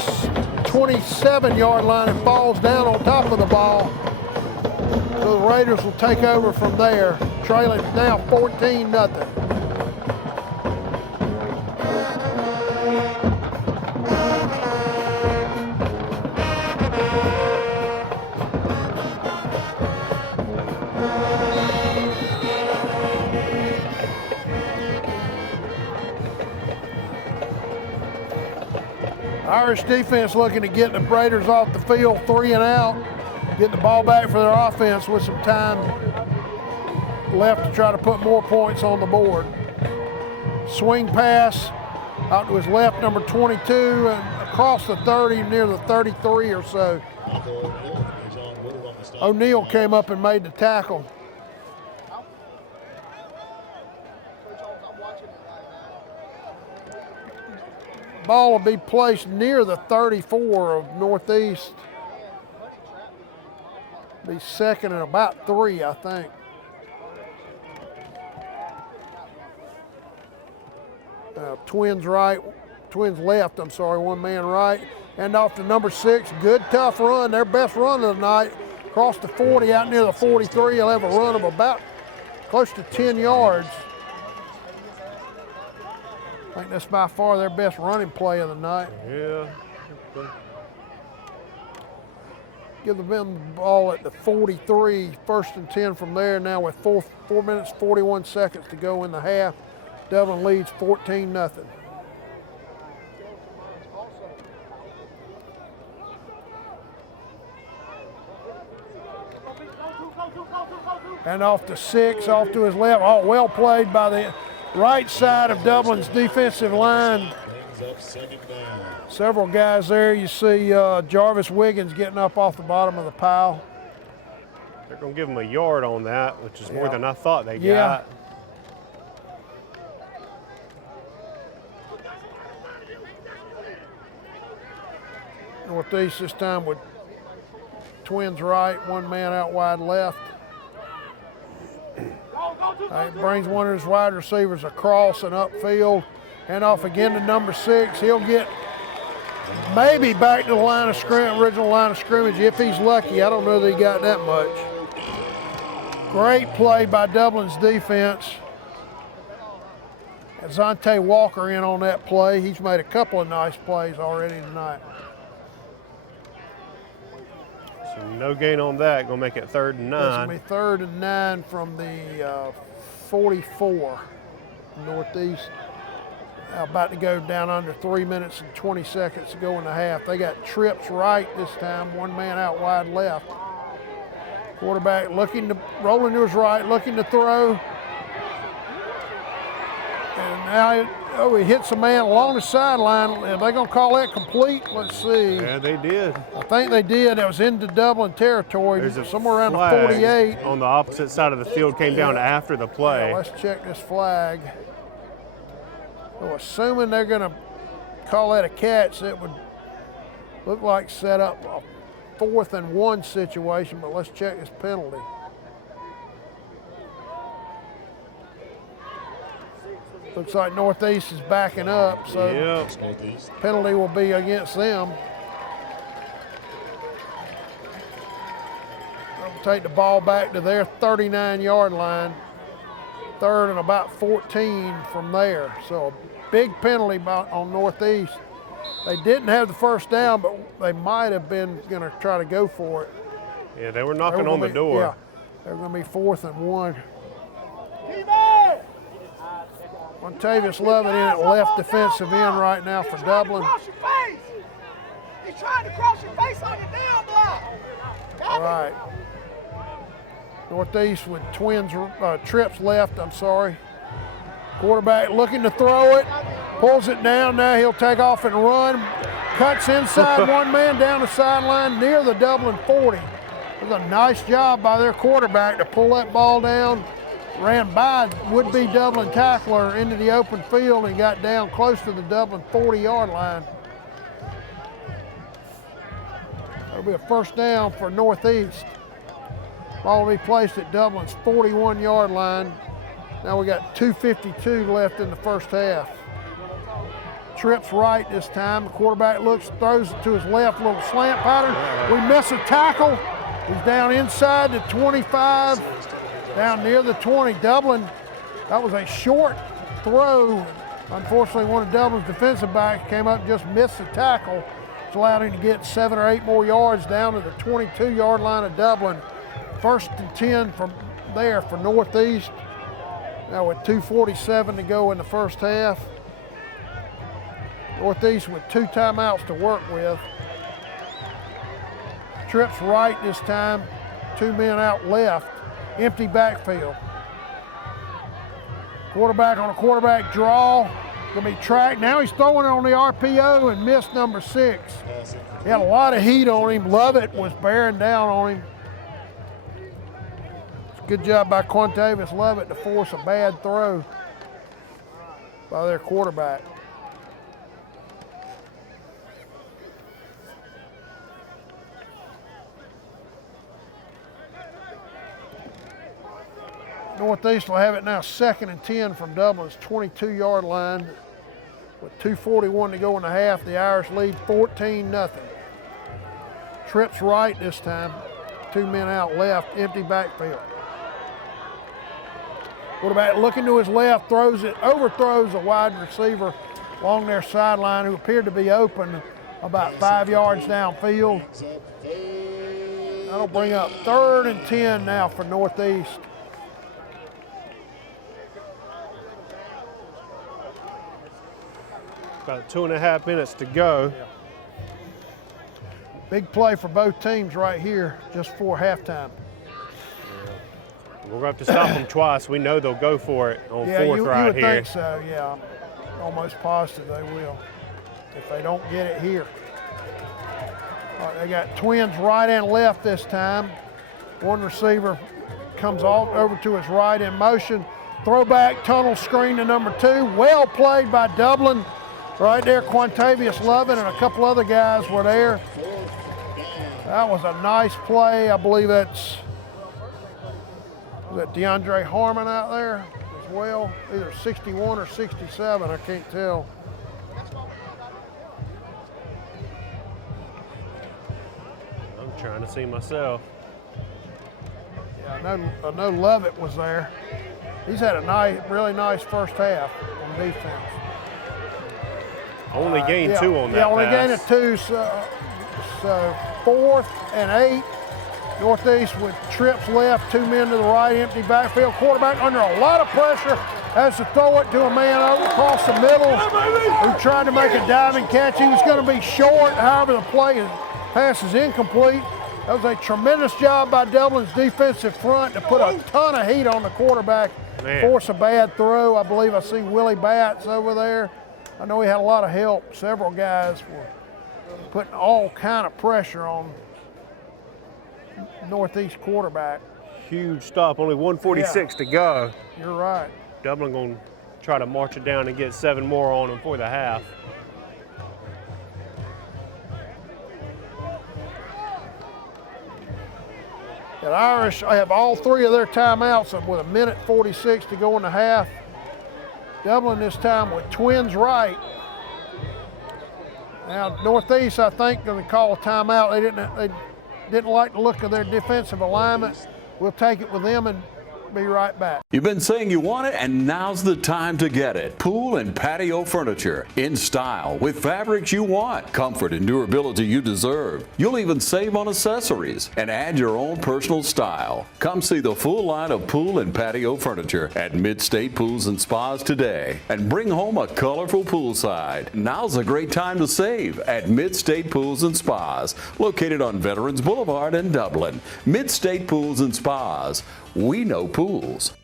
27-yard line and falls down on top of the ball. So the Raiders will take over from there, trailing now 14-0. Irish defense looking to get the Raiders off the field, 3 and out, get the ball back for their offense with some time left to try to put more points on the board. Swing pass out to his left, number 22, and across the 30, near the 33 or so. O'Neal came up and made the tackle. Ball will be placed near the 34 of Northeast. Be second and about 3, I think. Twins left, I'm sorry, one man right. And off to number 6, good tough run, their best run of the night. Across the 40, out near the 43, he'll have a run of about close to 10 yards. I think that's by far their best running play of the night. Yeah. Give them the ball at the 43, 1st and 10 from there. Now with 4 minutes, 41 seconds to go in the half. Dublin leads 14-0. And off to 6, off to his left. Oh, well played by the right side of Dublin's defensive line. Several guys there. You see Jarvis Wiggins getting up off the bottom of the pile. They're going to give him a yard on that, which is more than I thought they Yeah. got. Northeast this time with twins right, one man out wide left. Brings one of his wide receivers across and upfield. And off again to number 6. He'll get maybe back to the line of scrimmage, original line of scrimmage if he's lucky. I don't know that he got that much. Great play by Dublin's defense. Zontae Walker in on that play. He's made a couple of nice plays already tonight. So no gain on that. Going to make it 3rd and 9. It's going to be 3rd and 9 from the 44 Northeast. About to go down under 3 minutes and 20 seconds to go in the half. They got trips right this time, one man out wide left. Quarterback rolling to his right, looking to throw. And now he hits a man along the sideline. Are they going to call that complete? Let's see. Yeah, they did. I think they did. That was into Dublin territory. There's a somewhere around the flag 48. on the opposite side of the field, came down after the play. Yeah, let's check this flag. So assuming they're going to call that a catch, that would look like set up a 4th and 1 situation, but let's check this penalty. Looks like Northeast is backing up, so penalty will be against them. They'll take the ball back to their 39-yard line. 3rd and about 14 from there. So a big penalty on Northeast. They didn't have the first down, but they might have been going to try to go for it. Yeah, they were knocking on the door. Yeah, they were going to be 4th and 1. Montavious Lovett in at left defensive end right now for Dublin. He's trying to cross your face on your down block. All right. Northeast with trips left, I'm sorry. Quarterback looking to throw it, pulls it down. Now he'll take off and run. Cuts inside one man down the sideline near the Dublin 40. It was a nice job by their quarterback to pull that ball down. Ran by would-be Dublin tackler into the open field and got down close to the Dublin 40-yard line. That'll be a first down for Northeast. Ball will be placed at Dublin's 41-yard line. Now we got 2:52 left in the first half. Trips right this time. The quarterback looks, throws it to his left, little slant pattern. We miss a tackle. He's down inside the 25, down near the 20. Dublin, that was a short throw. Unfortunately, one of Dublin's defensive backs came up and just missed the tackle. It's allowed him to get 7 or 8 more yards down to the 22-yard line of Dublin. 1st and 10 from there for Northeast. Now with 2:47 to go in the first half. Northeast with 2 timeouts to work with. Trips right this time, 2 men out left. Empty backfield. Quarterback on a quarterback draw. Gonna be tracked. Now he's throwing it on the RPO and missed number 6. He had a lot of heat on him. Lovett was bearing down on him. Good job by Quantavious Lovett to force a bad throw by their quarterback. Northeast will have it now 2nd and 10 from Dublin's 22-yard line. With 2:41 to go in the half, the Irish lead 14-0. Trips right this time. 2 men out left, empty backfield. Quarterback looking to his left, throws it, overthrows a wide receiver along their sideline who appeared to be open about 5 yards downfield. That'll bring up 3rd and 10 now for Northeast. About 2.5 minutes to go. Big play for both teams right here just before halftime. We're going to have to stop them twice. We know they'll go for it on 4th right you would here. think so, yeah. I'm almost positive they will if they don't get it here. All right, they got twins right and left this time. One receiver comes all over to his right in motion. Throwback tunnel screen to number 2. Well played by Dublin. Right there, Quantavious Lovin and a couple other guys were there. That was a nice play. I believe that's DeAndre Harmon out there as well. Either 61 or 67, I can't tell. I'm trying to see myself. Yeah, I know Lovett was there. He's had a really nice first half on defense. Only gained 2 on that Yeah, only pass. gained 2, so 4th and 8. Northeast with trips left, 2 men to the right, empty backfield. Quarterback under a lot of pressure, has to throw it to a man over across the middle who tried to make a diving catch. He was going to be short, however the pass is incomplete. That was a tremendous job by Dublin's defensive front to put a ton of heat on the quarterback, force a bad throw. I believe I see Willie Batts over there. I know he had a lot of help. Several guys were putting all kind of pressure on Northeast quarterback. Huge stop, only 1:46 to go. You're right. Dublin going to try to march it down and get 7 more on them for the half. The Irish have all 3 of their timeouts with 1:46 to go in the half. Dublin this time with twins right. Now Northeast, I think, going to call a timeout. They didn't like the look of their defensive alignment. We'll take it with them and be right back. You've been saying you want it, and now's the time to get it. Pool and patio furniture in style with fabrics you want, comfort and durability you deserve. You'll even save on accessories and add your own personal style. Come see the full line of pool and patio furniture at Mid-State Pools and Spas today and bring home a colorful poolside. Now's a great time to save at Mid-State Pools and Spas, located on Veterans Boulevard in Dublin. Mid-State Pools and Spas. We know pools.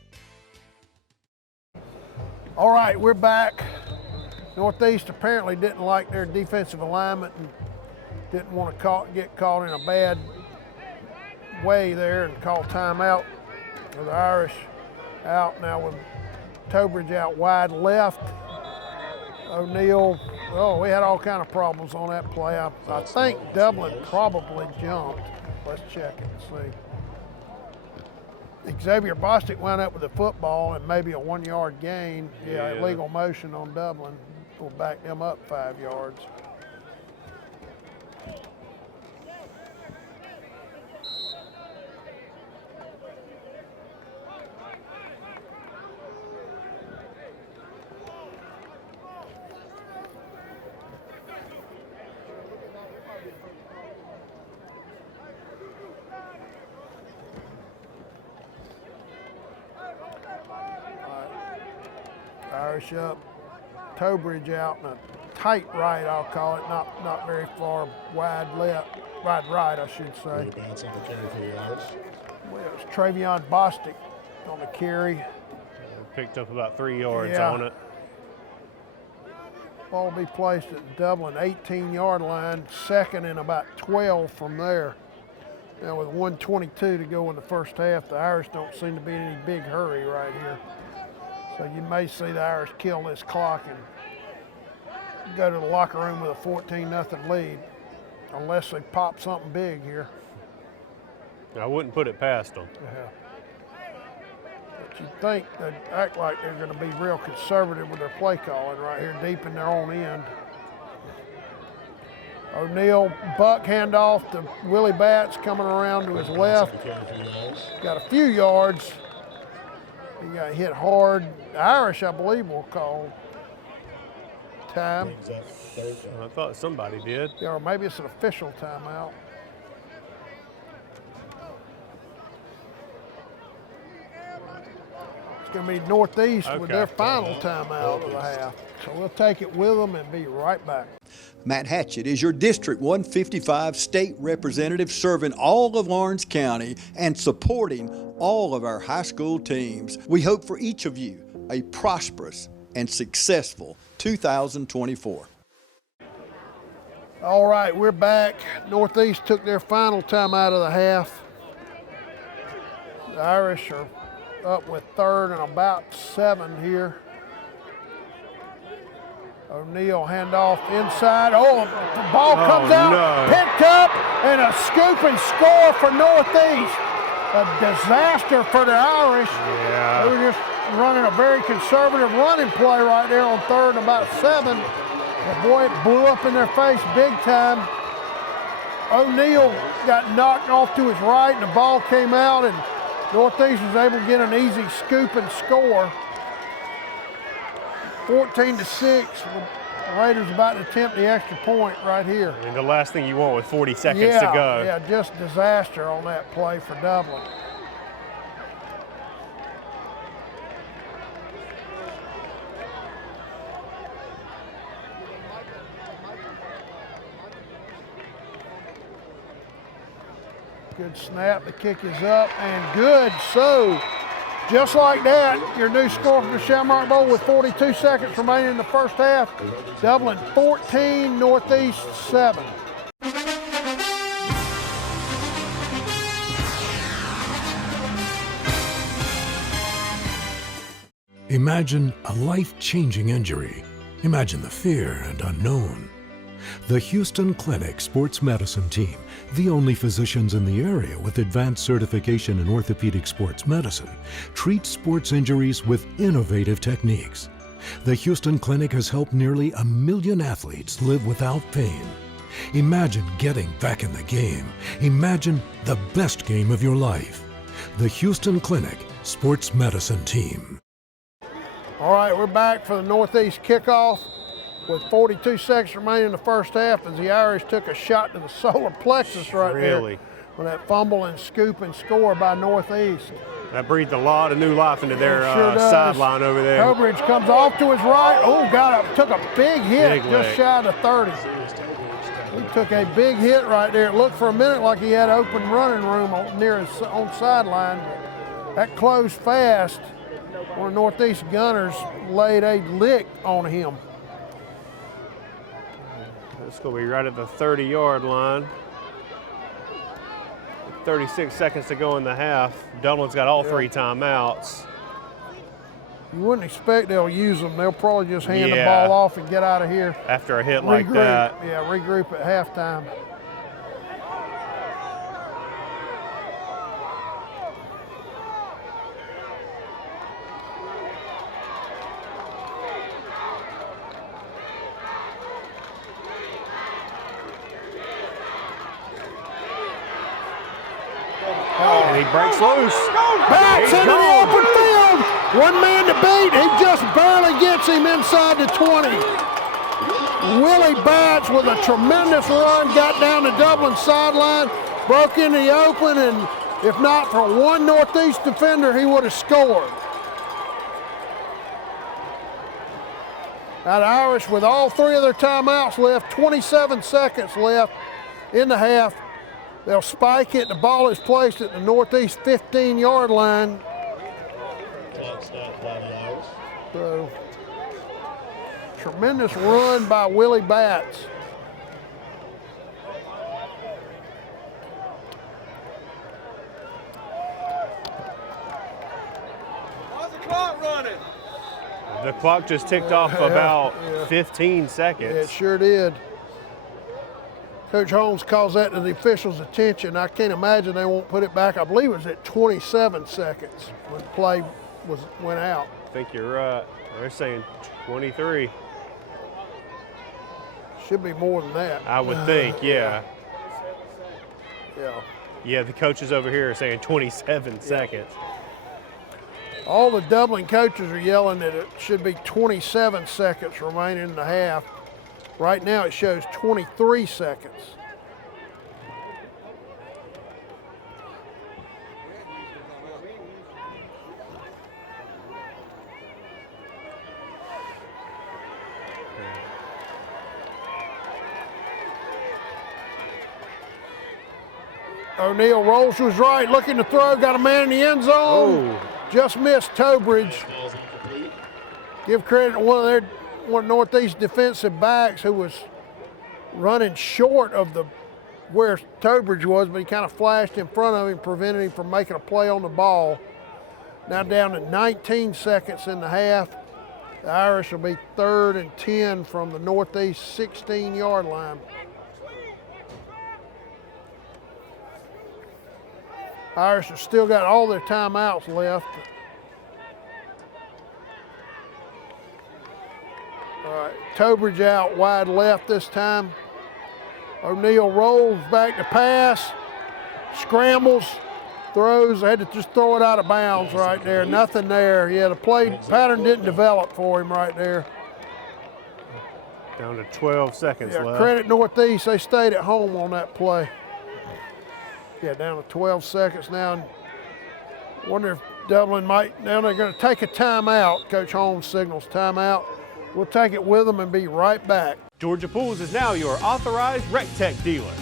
All right, we're back. Northeast apparently didn't like their defensive alignment and didn't want to get caught in a bad way there and call timeout. The Irish out now with Tobridge out wide left. O'Neal, we had all kind of problems on that play. I think Dublin probably jumped. Let's check it and see. Xavier Bostic wound up with the football and maybe a 1-yard gain. Yeah, illegal motion on Dublin will back them up 5 yards. Irish up, Tobridge out, and a tight right, I'll call it, not very far wide left, wide right, I should say. Well, it was Travion Bostic on the carry. Picked up about 3 yards on it. Ball will be placed at the Dublin 18-yard line, second and about 12 from there. Now with 1:22 to go in the first half, the Irish don't seem to be in any big hurry right here. So you may see the Irish kill this clock and go to the locker room with a 14-0 lead, unless they pop something big here. I wouldn't put it past them. Yeah. But you'd think they'd act like they're going to be real conservative with their play calling right here, deep in their own end. O'Neal, buck handoff to Willie Batts coming around to his left. Got a few yards. He got hit hard. The Irish, I believe, will call time. I thought somebody did. Yeah, or maybe it's an official timeout. It's going to be Northeast with their final timeout of the half. So we'll take it with them and be right back. Matt Hatchett is your District 155 state representative serving all of Lawrence County and supporting all of our high school teams. We hope for each of you a prosperous and successful 2024. All right, we're back. Northeast took their final timeout of the half. The Irish are up with third and about 7 here. O'Neal handoff inside. Oh, the ball comes out, picked up, and a scoop and score for Northeast. A disaster for the Irish. Yeah. They were just running a very conservative running play right there on third and about 7. But boy, it blew up in their face big time. O'Neal got knocked off to his right, and the ball came out, and Northeast was able to get an easy scoop and score. 14-6. The Raiders about to attempt the extra point right here. I mean, the last thing you want with 40 seconds to go. Yeah, just disaster on that play for Dublin. Good snap, the kick is up and good. So, just like that, your new score from the Shamrock Bowl with 42 seconds remaining in the first half. Dublin 14, Northeast 7. Imagine a life-changing injury. Imagine the fear and unknown. The Houston Clinic Sports Medicine Team, the only physicians in the area with advanced certification in orthopedic sports medicine, treats sports injuries with innovative techniques. The Houston Clinic has helped nearly 1 million athletes live without pain. Imagine getting back in the game. Imagine the best game of your life. The Houston Clinic Sports Medicine Team. All right, we're back for the Northeast kickoff with 42 seconds remaining in the first half as the Irish took a shot to the solar plexus right there with that fumble and scoop and score by Northeast. That breathed a lot of new life into their sideline over there. Trowbridge comes off to his right. Oh, took a big hit just shy of 30. He took a big hit right there. It looked for a minute like he had open running room near his own sideline. That closed fast. One of Northeast Gunners laid a lick on him. It's going to be right at the 30-yard line. 36 seconds to go in the half. Dublin's got all 3 timeouts. You wouldn't expect they'll use them. They'll probably just hand the ball off and get out of here. After a hit like that. Yeah, regroup at halftime. And he breaks loose. Bats into the open field. One man to beat. He just barely gets him inside the 20. Willie Bats with a tremendous run got down the Dublin sideline, broke into the open, and if not for one Northeast defender, he would have scored. Now the Irish, with all 3 of their timeouts left, 27 seconds left in the half. They'll spike it. The ball is placed at the Northeast 15-yard line. So, tremendous run by Willie Bats. How's the clock running? The clock just ticked off about 15 seconds. Yeah, it sure did. Coach Holmes calls that to the officials' attention. I can't imagine they won't put it back. I believe it was at 27 seconds when the play went out. I think you're right. They're saying 23. Should be more than that. I would think, yeah. Yeah. Yeah, the coaches over here are saying 27 seconds. All the Dublin coaches are yelling that it should be 27 seconds remaining in the half. Right now it shows 23 seconds. O'Neal rolls to his right, looking to throw, got a man in the end zone. Oh. Just missed Tobridge. Give credit to one of Northeast defensive backs who was running short of where Tobridge was, but he kind of flashed in front of him, prevented him from making a play on the ball. Now down to 19 seconds in the half. The Irish will be 3rd and 10 from the Northeast 16-yard line. Irish have still got all their timeouts left. All right, Tobridge out wide left this time. O'Neal rolls back to pass, scrambles, throws. They had to just throw it out of bounds right there. Nothing there. Yeah, the play pattern didn't develop for him right there. Down to 12 seconds left. Credit Northeast, they stayed at home on that play. Yeah, down to 12 seconds now. Wonder if Dublin might, now they're going to take a timeout. Coach Holmes signals timeout. We'll take it with them and be right back. Georgia Pools is now your authorized RecTech dealer.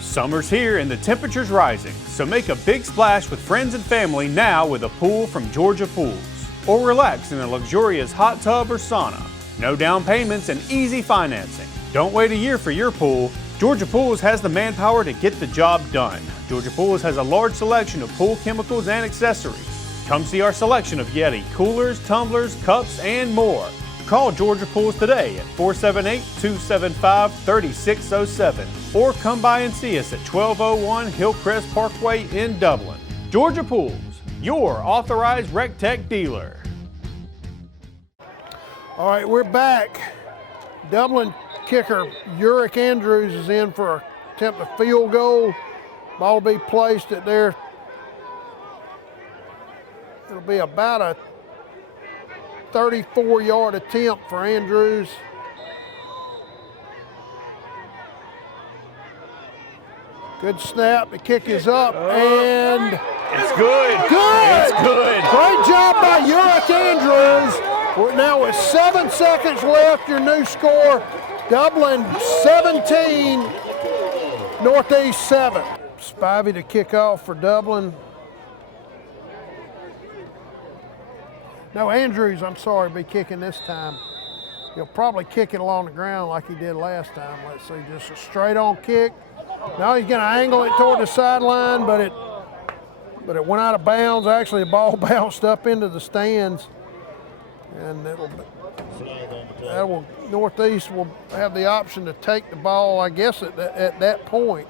Summer's here and the temperature's rising, so make a big splash with friends and family now with a pool from Georgia Pools. Or relax in a luxurious hot tub or sauna. No down payments and easy financing. Don't wait a year for your pool. Georgia Pools has the manpower to get the job done. Georgia Pools has a large selection of pool chemicals and accessories. Come see our selection of Yeti coolers, tumblers, cups, and more. Call Georgia Pools today at 478-275-3607 or come by and see us at 1201 Hillcrest Parkway in Dublin. Georgia Pools, your authorized RecTech dealer. All right, we're back. Dublin kicker Uric Andrews is in for an attempt at field goal. Ball will be placed at their, it'll be about a 34-yard attempt for Andrews. Good snap, the kick is up, and it's good. Good! It's good. Great job by Uric Andrews. We're now with 7 seconds left, your new score, Dublin 17, Northeast 7. Spivey to kick off for Dublin. No, Andrews, I'm sorry, be kicking this time. He'll probably kick it along the ground like he did last time. Let's see, just a straight on kick. Now he's gonna angle it toward the sideline, but it went out of bounds. Actually, the ball bounced up into the stands. And Northeast will have the option to take the ball, I guess, at that point.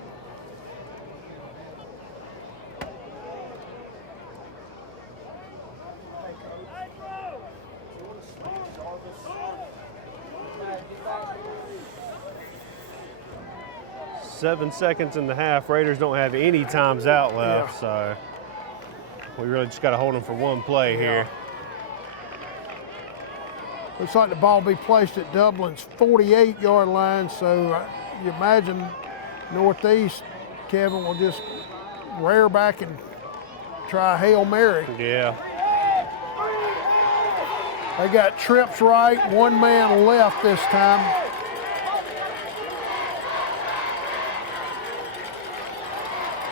Seven seconds in the half. Raiders don't have any times out left, so we really just got to hold them for one play here. Looks like the ball will be placed at Dublin's 48-yard line, so you imagine Northeast, Kevin, will just rear back and try a Hail Mary. Yeah. They got trips right, one man left this time.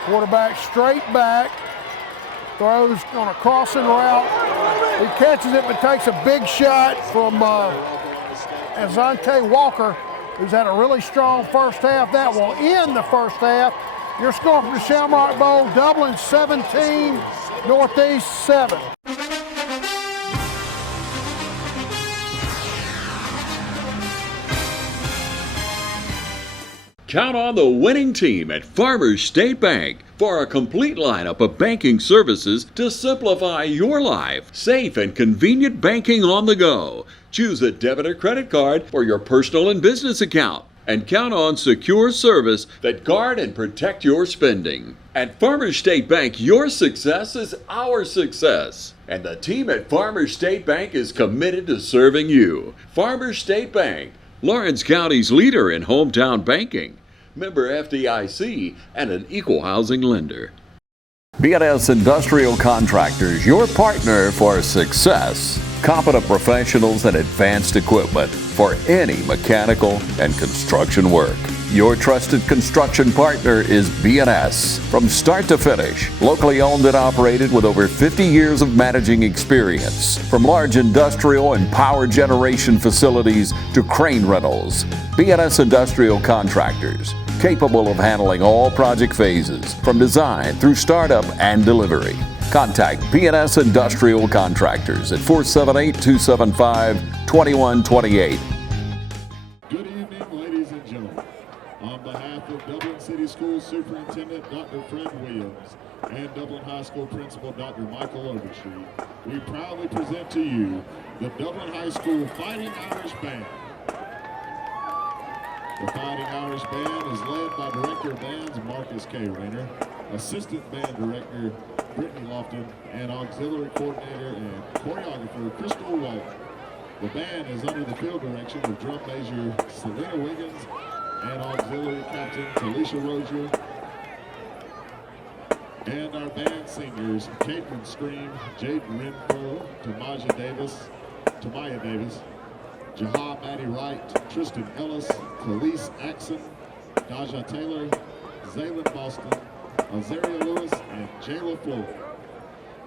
Quarterback straight back, throws on a crossing route. He catches it but takes a big shot from Azante Walker, who's had a really strong first half. That will end the first half. Your score from the Shamrock Bowl, Dublin 17, Northeast 7. Count on the winning team at Farmers State Bank for a complete lineup of banking services to simplify your life. Safe and convenient banking on the go. Choose a debit or credit card for your personal and business account. And count on secure service that guard and protect your spending. At Farmers State Bank, your success is our success. And the team at Farmers State Bank is committed to serving you. Farmers State Bank, Lawrence County's leader in hometown banking. Member FDIC and an equal housing lender. BNS Industrial Contractors, your partner for success. Competent professionals and advanced equipment for any mechanical and construction work. Your trusted construction partner is BNS. From start to finish, locally owned and operated with over 50 years of managing experience. From large industrial and power generation facilities to crane rentals, BNS Industrial Contractors, capable of handling all project phases, from design through startup and delivery. Contact BNS Industrial Contractors at 478-275-2128. Good evening, ladies and gentlemen. On behalf of Dublin City School Superintendent Dr. Fred Williams and Dublin High School Principal Dr. Michael Overstreet, we proudly present to you the Dublin High School Fighting Irish Band. The Fighting Irish Band is led by Director of Bands Marcus K. Rayner, Assistant Band Director Brittany Lofton, and Auxiliary Coordinator and Choreographer Crystal Walton. The band is under the field direction of Drum Major Selena Wiggins and Auxiliary Captain Talisha Rozier. And our band singers, Caitlin Scream, Jaden Renfro, Tamaya Davis, Jaha Maddie Wright, Tristan Ellis, Khalees Axon, Daja Taylor, Zaylin Boston, Azaria Lewis, and Jayla Floyd.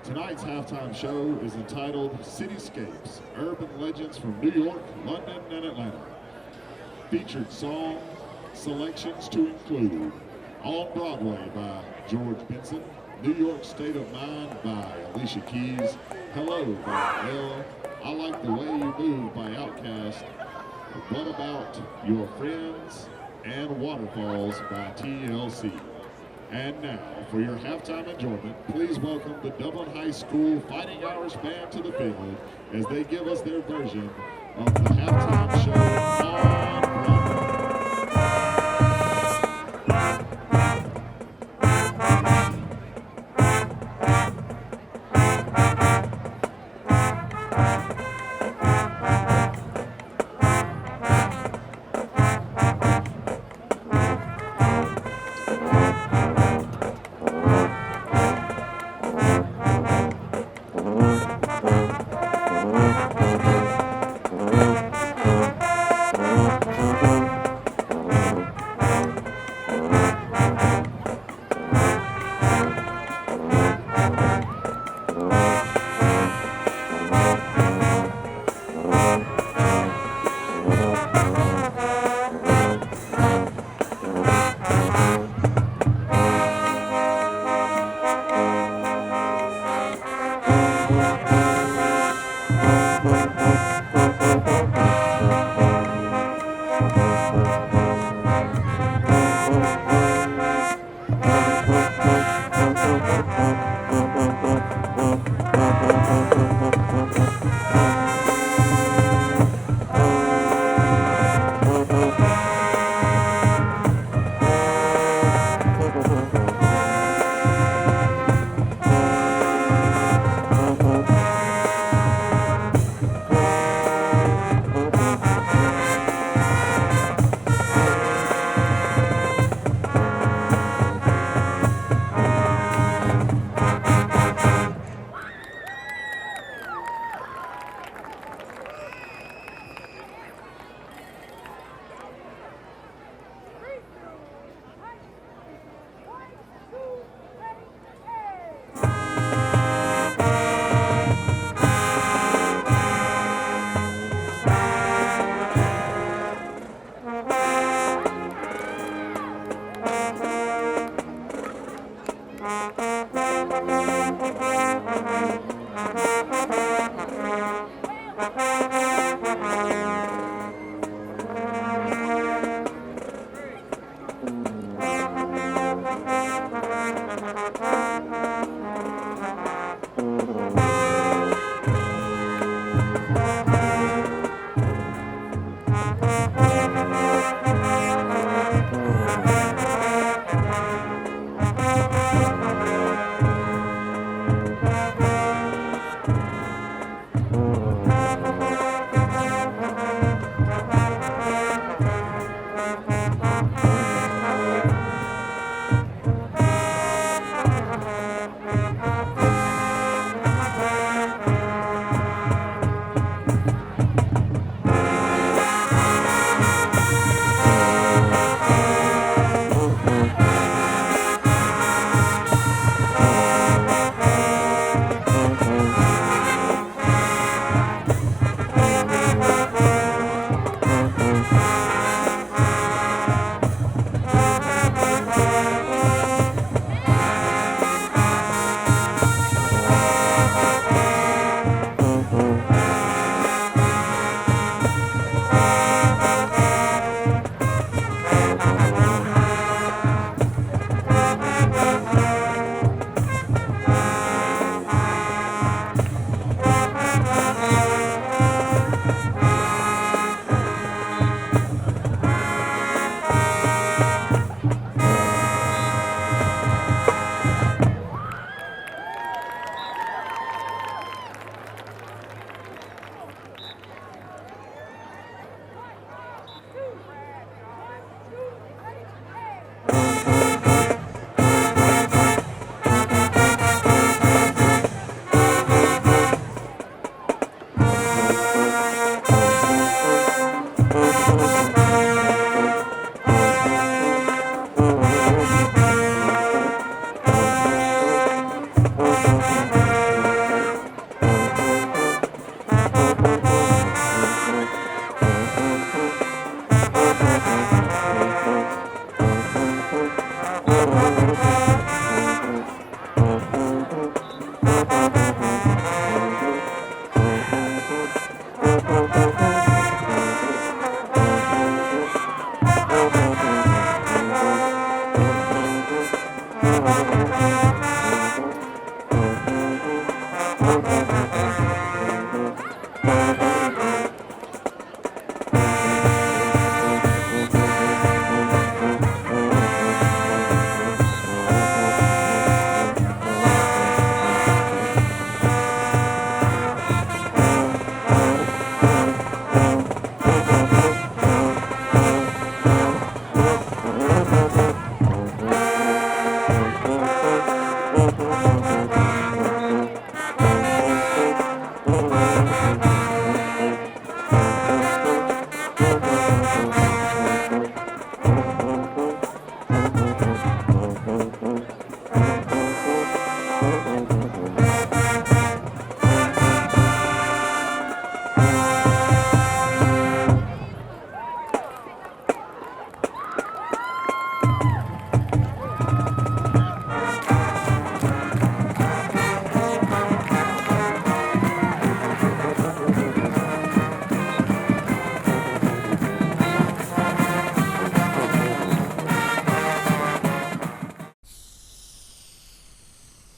Tonight's halftime show is entitled Cityscapes, Urban Legends from New York, London, and Atlanta. Featured song selections to include On Broadway by George Benson, New York State of Mind by Alicia Keys, Hello by Adele, I Like the Way You Move by Outkast, What About Your Friends, and Waterfalls by TLC. And now, for your halftime enjoyment, please welcome the Dublin High School Fighting Irish Band to the field as they give us their version of the halftime show on Broadway.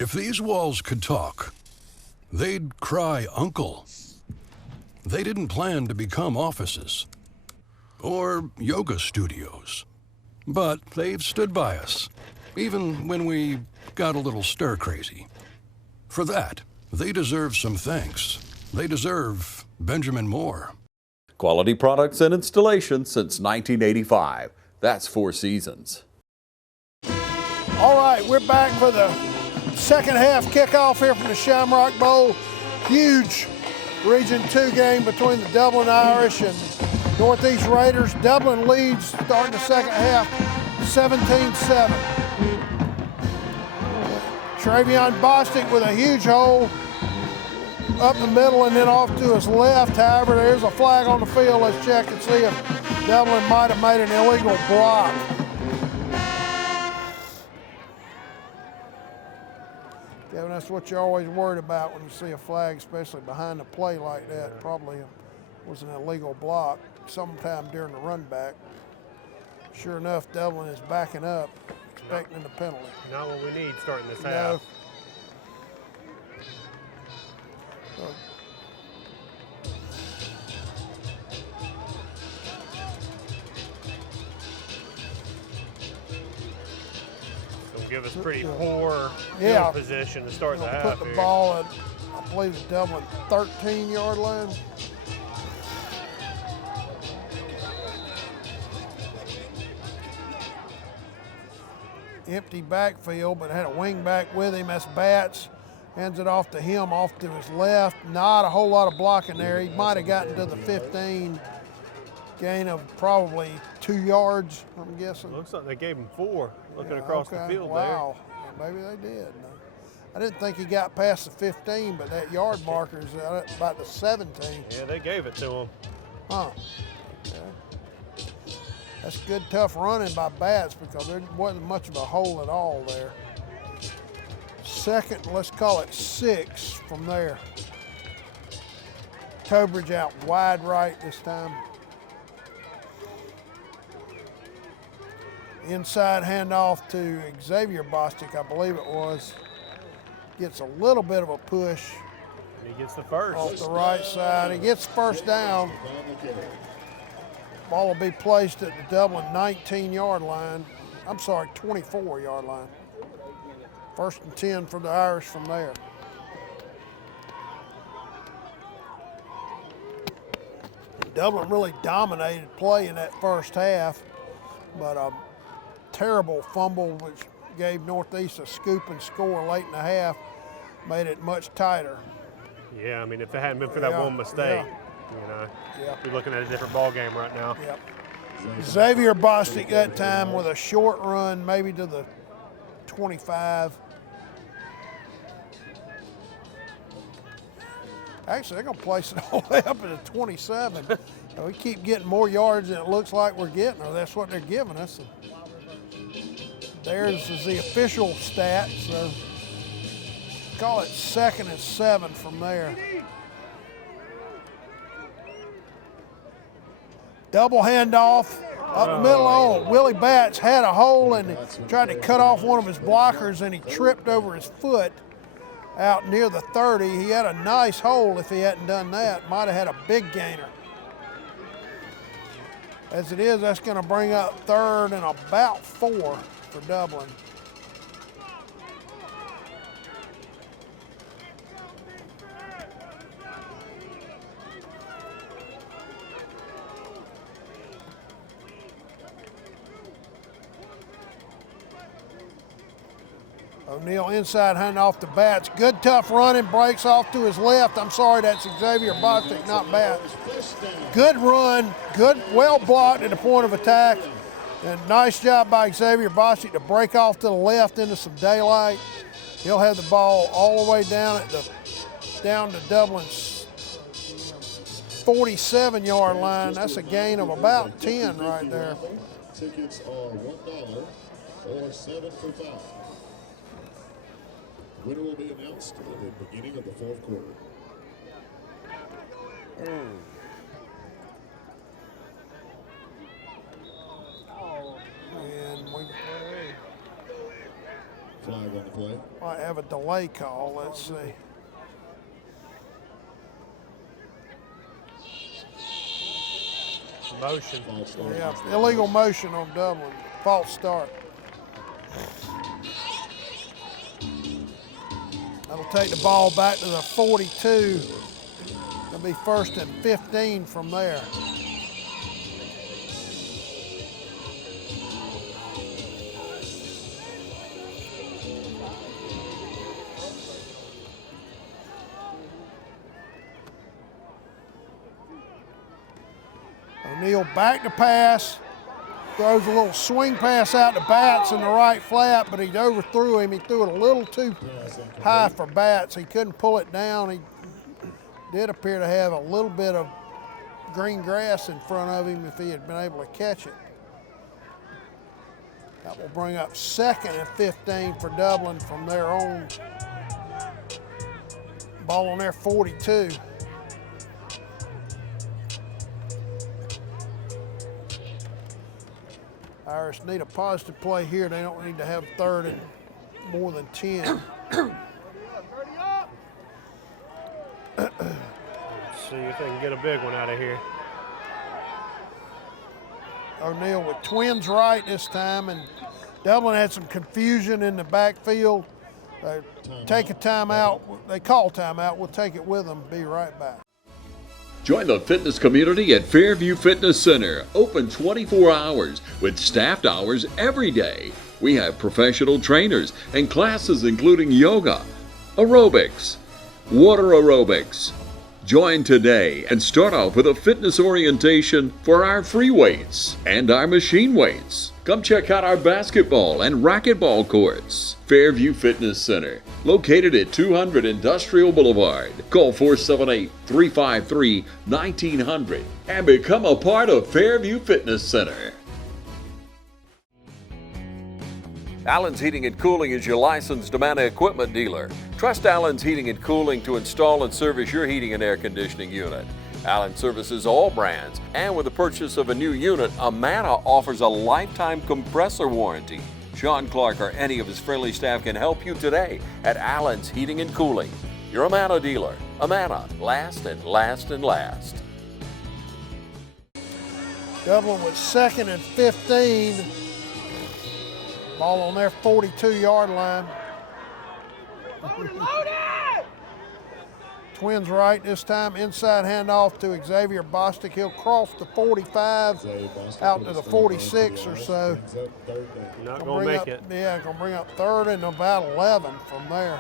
If these walls could talk, they'd cry uncle. They didn't plan to become offices or yoga studios, but they've stood by us, even when we got a little stir-crazy. For that, they deserve some thanks. They deserve Benjamin Moore. Quality products and installation since 1985. That's Four Seasons. All right, we're back for the second half kickoff here from the Shamrock Bowl. Huge Region 2 game between the Dublin Irish and Northeast Raiders. Dublin leads starting the second half 17-7. Travion Bostic with a huge hole up the middle and then off to his left. However, there's a flag on the field. Let's check and see if Dublin might have made an illegal block. Kevin, that's what you're always worried about when you see a flag, especially behind the play like that. Probably was an illegal block sometime during the run back. Sure enough, Dublin is backing up, expecting the penalty. Not what we need starting this No. half. Give us pretty poor field position to start the half. Put the ball at, I believe, the Dublin 13-yard line. Empty backfield, but had a wing back with him. That's Batts. Hands it off to him, off to his left. Not a whole lot of blocking there. He might have gotten to the 15. Gain of probably 2 yards, I'm guessing. Looks like they gave him 4 looking across the field there. Wow, maybe they did. I didn't think he got past the 15, but that yard marker is about the 17. Yeah, they gave it to him. Huh. Okay. That's good, tough running by Batts because there wasn't much of a hole at all there. Second, let's call it 6 from there. Tobridge out wide right this time. Inside handoff to Xavier Bostic, I believe it was. Gets a little bit of a push. And he gets the first. Off the right side. He gets first down. Ball will be placed at the Dublin 19-yard line. I'm sorry, 24-yard line. First and 10 for the Irish from there. Dublin really dominated play in that first half, but terrible fumble, which gave Northeast a scoop and score late in the half, made it much tighter. Yeah, I mean, if it hadn't been for that one mistake, you know, we're looking at a different ball game right now. Yep. Xavier Bostic that time with a short run, maybe to the 25. Actually, they're going to place it all the way up at the 27. We keep getting more yards than it looks like we're getting, or that's what they're giving us. Theirs is the official stat, so call it 2nd and 7 from there. Double handoff up the middle. Oh, Willie Batts had a hole and tried to cut off one of his blockers, and he tripped over his foot. out near the 30. He had a nice hole if he hadn't done that. Might have had a big gainer. As it is, that's going to bring up third and about 4 for Dublin. O'Neal inside handoff to Batts. Good tough running, breaks off to his left. I'm sorry, that's Xavier Bostic, not Batts. Good run, good, well blocked at the point of attack. And nice job by Xavier Bostic to break off to the left into some daylight. He'll have the ball all the way down to Dublin's 47-yard line. That's a gain of about 10 right there. Tickets are $1 or 7 for 5. Winner will be announced at the beginning of the 4th quarter. And we Flag on the play. might have a delay call. Let's see. Motion. Yeah, illegal motion on Dublin. False start. That'll take the ball back to the 42. It'll be 1st and 15 from there. O'Neal back to pass. Throws a little swing pass out to Batts in the right flat, but he overthrew him. He threw it a little too high for Batts. He couldn't pull it down. He did appear to have a little bit of green grass in front of him if he had been able to catch it. That will bring up 2nd and 15 for Dublin from their own ball on their 42. Irish need a positive play here. They don't need to have 3rd and more than 10. Let's see if they can get a big one out of here. O'Neal with twins right this time, and Dublin had some confusion in the backfield. They take a timeout. They call timeout. We'll take it with them. Be right back. Join the fitness community at Fairview Fitness Center, open 24 hours with staffed hours every day. We have professional trainers and classes including yoga, aerobics, water aerobics. Join today and start off with a fitness orientation for our free weights and our machine weights. Come check out our basketball and racquetball courts. Fairview Fitness Center, located at 200 Industrial Boulevard. Call 478-353-1900 and become a part of Fairview Fitness Center. Allen's Heating and Cooling is your licensed Amana equipment dealer. Trust Allen's Heating and Cooling to install and service your heating and air conditioning unit. Allen services all brands, and with the purchase of a new unit, Amana offers a lifetime compressor warranty. Sean Clark or any of his friendly staff can help you today at Allen's Heating and Cooling. Your Amana dealer. Amana, last and last and last. Dublin with 2nd and 15. Ball on their 42-yard line. Twins right this time. Inside handoff to Xavier Bostic. He'll cross the 45 out to the 46 or so. Not going to make it. Yeah, going to bring up 3rd and about 11 from there.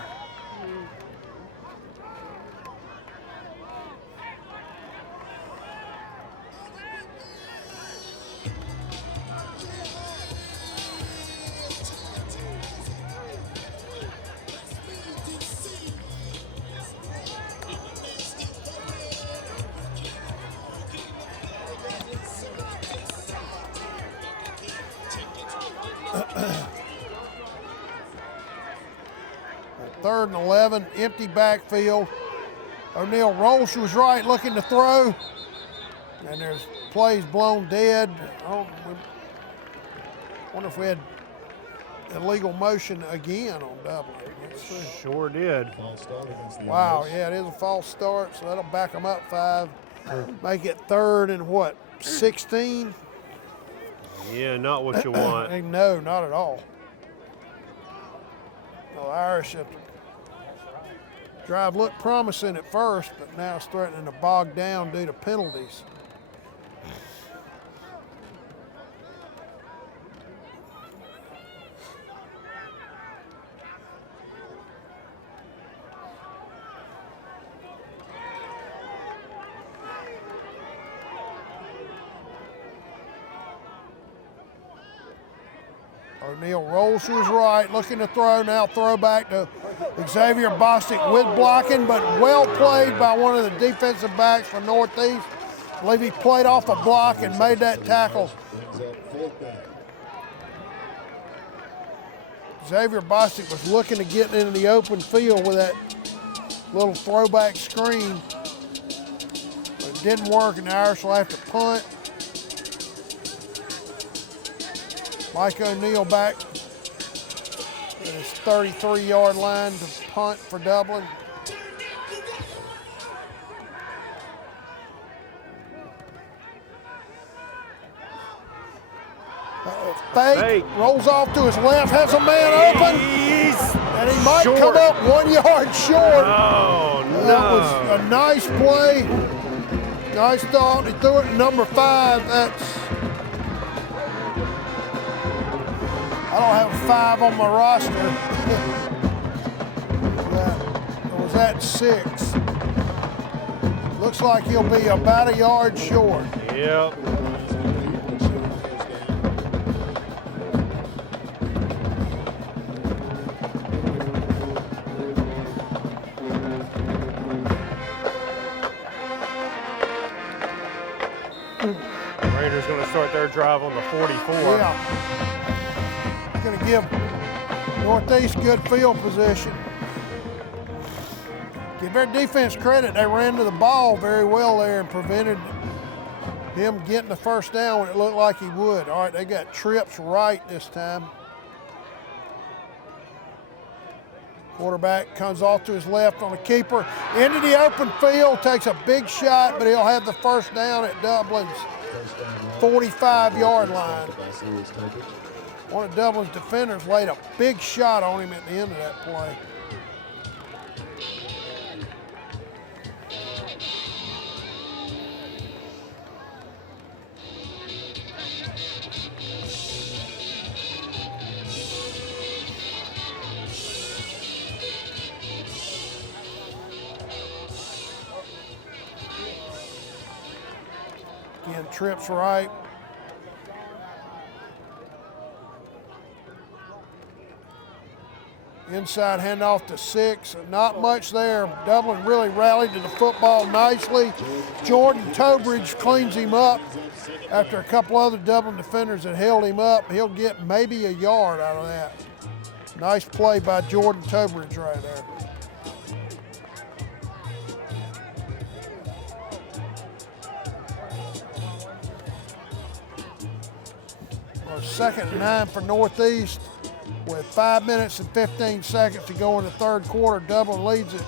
Third and 11, empty backfield. O'Neal rolls to his right, looking to throw. And there's plays blown dead. I wonder if we had illegal motion again on Dublin. Let's see. Sure did. Wow, yeah, it is a false start, so that'll back them up 5. Make it 3rd and what, 16? Yeah, not what you want. No, not at all. The Irish have to drive looked promising at first, but now it's threatening to bog down due to penalties. O'Neal rolls to his right, looking to throw. Now throw back to Xavier Bostic with blocking, but well played by one of the defensive backs for Northeast. I believe he played off a block and made that tackle. Xavier Bostic was looking to get into the open field with that little throwback screen, but it didn't work, and the Irish will have to punt. Mike O'Neal back at his 33-yard line to punt for Dublin. Fake, rolls off to his left, has a man open, and he might come up 1 yard short. Oh, no. That was a nice play, nice thought. He threw it to number 5. I don't have a 5 on my roster. Was that 6? Looks like he'll be about a yard short. Yep. Raiders going to start their drive on the 44. Yeah. Going to give Northeast good field position. Give their defense credit. They ran to the ball very well there and prevented him getting the first down when it looked like he would. All right, they got trips right this time. Quarterback comes off to his left on the keeper. Into the open field, takes a big shot, but he'll have the first down at Dublin's 45-yard line. One of Dublin's defenders laid a big shot on him at the end of that play. Again, trips right. Inside handoff to 6, not much there. Dublin really rallied to the football nicely. Jordan Tobridge cleans him up after a couple other Dublin defenders had held him up. He'll get maybe a yard out of that. Nice play by Jordan Tobridge right there. Well, 2nd and 9 for Northeast. With 5 minutes and 15 seconds to go in the third quarter, Dublin leads it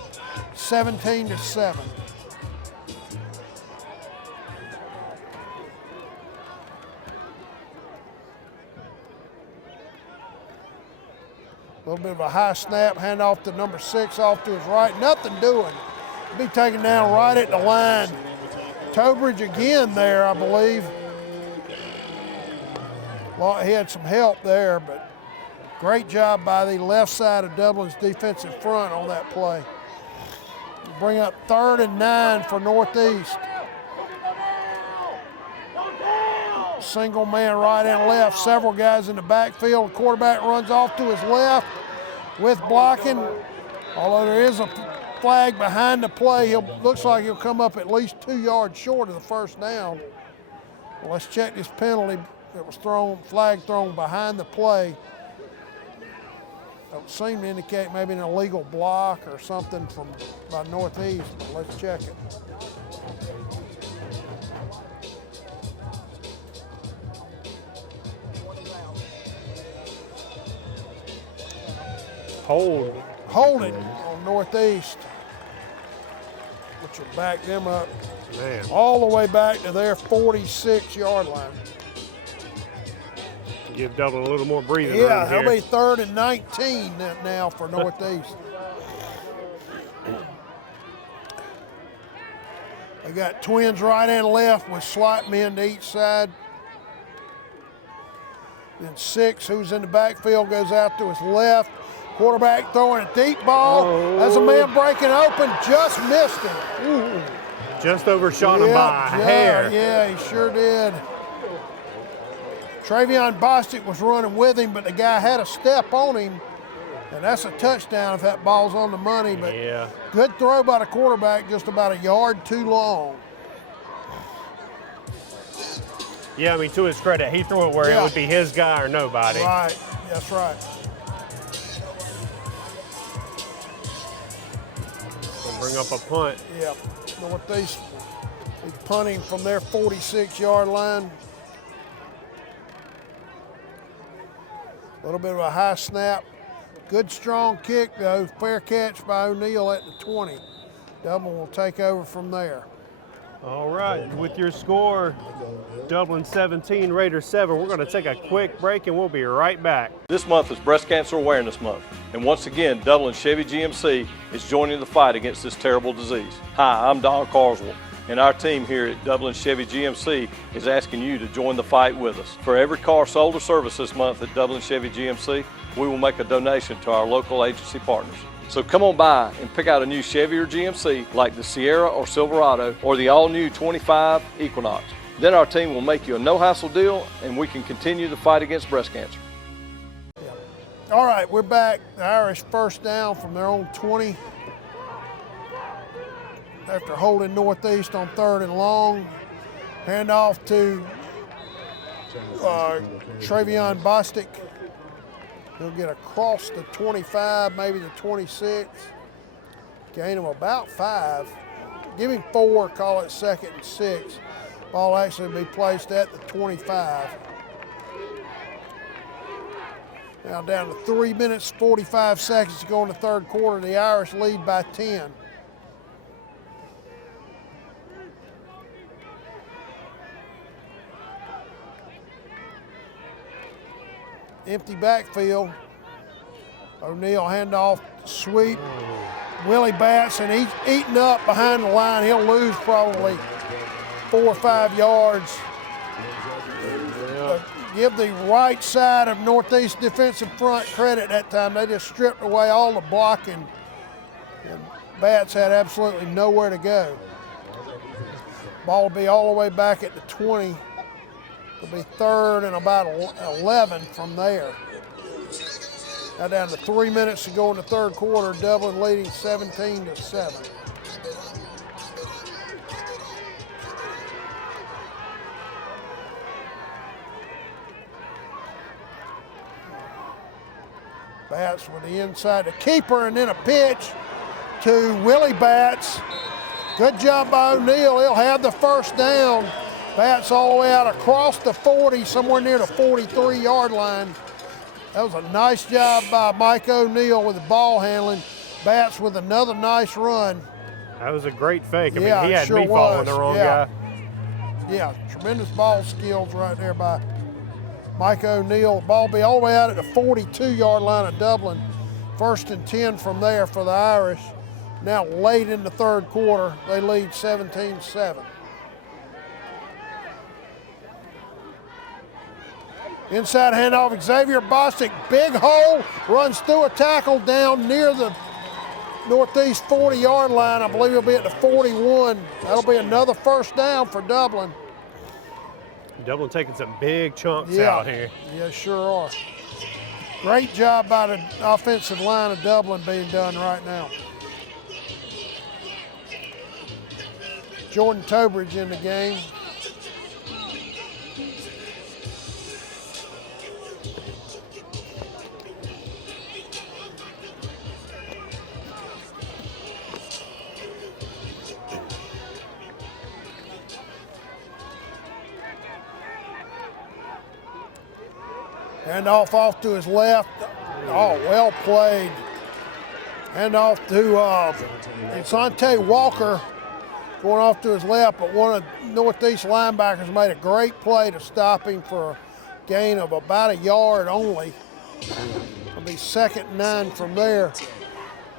17-7. A little bit of a high snap, hand off to number 6, off to his right, nothing doing. He'll be taken down right at the line. Tobridge again there, I believe. Well, he had some help there, but great job by the left side of Dublin's defensive front on that play. Bring up 3rd and 9 for Northeast. Single man right and left, several guys in the backfield. The quarterback runs off to his left with blocking. Although there is a flag behind the play, looks like he'll come up at least 2 yards short of the first down. Well, let's check this penalty that was flag thrown behind the play. That would seem to indicate maybe an illegal block or something by Northeast, but let's check it. hold. Holding on Northeast, which will back them up all the way back to their 46-yard line. Give Dublin a little more breathing Yeah, room they'll here. be 3rd and 19 now for Northeast. They got twins right and left with slot men to each side. Then 6, who's in the backfield, goes out to his left. Quarterback throwing a deep ball. As a man breaking open, just missed him. Ooh. Just overshot him by a hair. Yeah, he sure did. Travion Bostic was running with him, but the guy had a step on him, and that's a touchdown if that ball's on the money. But good throw by the quarterback, just about a yard too long. Yeah, I mean, to his credit, he threw it where it would be his guy or nobody. Right, that's right. Gonna bring up a punt. Yeah, Northeast is punting from their 46-yard line. A little bit of a high snap. Good strong kick though, fair catch by O'Neill at the 20. Dublin will take over from there. All right, with your score, Dublin 17, Raiders 7. We're going to take a quick break and we'll be right back. This month is Breast Cancer Awareness Month, and once again, Dublin Chevy GMC is joining the fight against this terrible disease. Hi, I'm Don Carswell, and our team here at Dublin Chevy GMC is asking you to join the fight with us. For every car sold or serviced this month at Dublin Chevy GMC, we will make a donation to our local agency partners. So come on by and pick out a new Chevy or GMC like the Sierra or Silverado or the all-new 25 Equinox. Then our team will make you a no-hassle deal and we can continue the fight against breast cancer. All right, we're back. The Irish first down from their own 20 after holding Northeast on 3rd and long. Hand off to Travion Bostic. He'll get across the 25, maybe the 26. Gain him about 5. Give him 4, call it 2nd and 6. Ball actually be placed at the 25. Now down to 3 minutes, 45 seconds to go in the 3rd quarter. The Irish lead by 10. Empty backfield. O'Neill handoff, sweep. Willie Batts, and he's eating up behind the line. He'll lose probably 4 or 5 yards. Give the right side of Northeast defensive front credit that time. They just stripped away all the blocking, and Batts had absolutely nowhere to go. Ball will be all the way back at the 20. It'll be 3rd and about 11 from there. Now down to 3 minutes to go in the 3rd quarter. Dublin leading 17-7. Batts with the inside, the keeper, and then a pitch to Willie Batts. Good job by O'Neill. He'll have the first down. Batts all the way out across the 40, somewhere near the 43-yard line. That was a nice job by Mike O'Neill with the ball handling. Batts with another nice run. That was a great fake. I mean, Yeah, he it had sure me following was. the wrong Yeah. guy. Yeah, tremendous ball skills right there by Mike O'Neill. Ball be all the way out at the 42-yard line of Dublin. 1st and 10 from there for the Irish. Now late in the 3rd quarter, they lead 17-7. Inside handoff, Xavier Bostic, big hole, runs through a tackle down near the Northeast 40-yard line. I believe he'll be at the 41. That'll be another first down for Dublin. Dublin taking some big chunks out here. Yeah, sure are. Great job by the offensive line of Dublin being done right now. Jordan Tobridge in the game. Handoff off to his left. Oh, well played. Hand off to Insante Walker, going off to his left, but one of the Northeast linebackers made a great play to stop him for a gain of about a yard only. It'll be 2nd and 9 from there.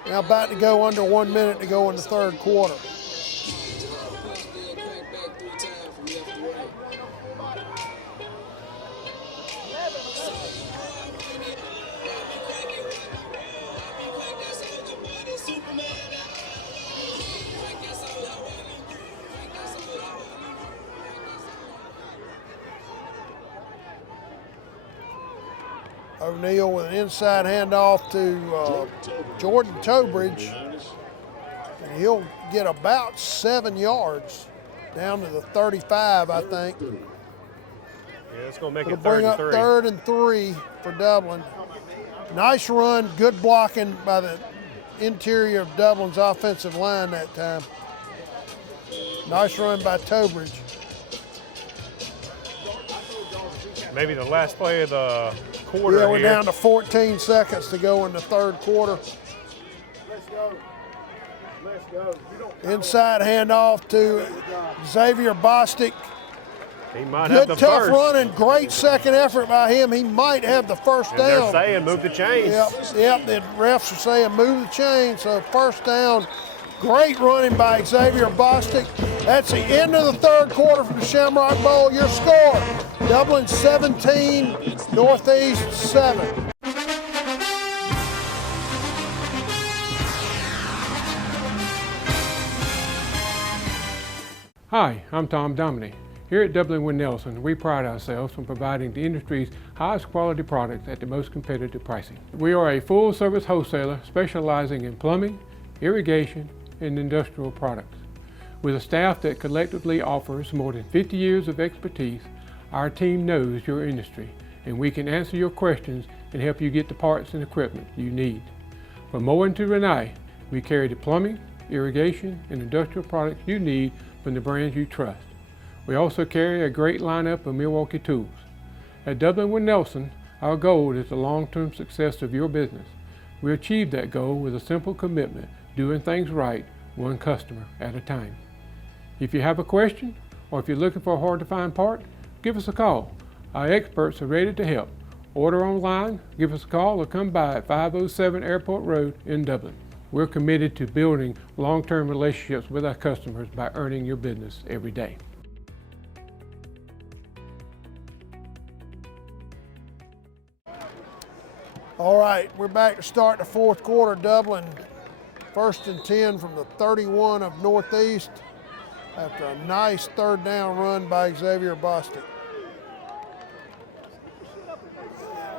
Now about to go under 1 minute to go in the third quarter. O'Neal with an inside handoff to Jordan Tobridge, and he'll get about 7 yards down to the 35, I think. Yeah, it's going to make It'll it bring 3rd up and 3. 3rd and 3 for Dublin. Nice run, good blocking by the interior of Dublin's offensive line that time. Nice run by Tobridge. Maybe the last play of the quarter. Yeah, we're here. down to 14 seconds to go in the third quarter. Let's go. Let's go. Inside handoff to Xavier Bostic. He might have Good the tough first. running, great second effort by him. He might have the first And down. they're saying move the chains. Yep, the refs are saying move the chain, so first down. Great running by Xavier Bostic. That's the end of the third quarter from the Shamrock Bowl. Your score, Dublin 17, Northeast 7. Hi, I'm Tom Dominy. Here at Dublin Wynn Nelson, we pride ourselves on providing the industry's highest quality products at the most competitive pricing. We are a full-service wholesaler specializing in plumbing, irrigation, and industrial products. With a staff that collectively offers more than 50 years of expertise, our team knows your industry, and we can answer your questions and help you get the parts and equipment you need. From Moen to Renee, we carry the plumbing, irrigation, and industrial products you need from the brands you trust. We also carry a great lineup of Milwaukee tools. At Dublin Wynn Nelson, our goal is the long-term success of your business. We achieve that goal with a simple commitment, doing things right, one customer at a time. If you have a question, or if you're looking for a hard-to-find part, give us a call. Our experts are ready to help. Order online, give us a call, or come by at 507 Airport Road in Dublin. We're committed to building long-term relationships with our customers by earning your business every day. All right, we're back to start the fourth quarter. Dublin 1st and 10 from the 31 of Northeast after a nice third down run by Xavier Bostic.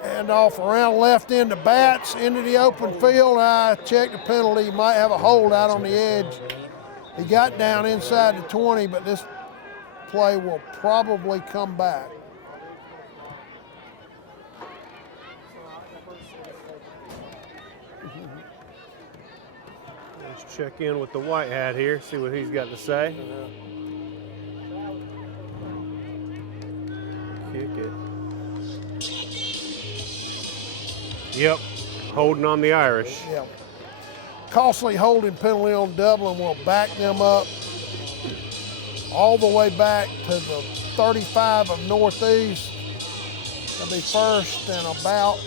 And off around left into Bats into the open field. I checked the penalty. He might have a hold out on the edge. He got down inside the 20, but this play will probably come back. Let's check in with the white hat here, see what he's got to say. Kick it. Yep, holding on the Irish. Yeah. Costly holding penalty on Dublin will back them up all the way back to the 35 of Northeast. It'll be 1st and about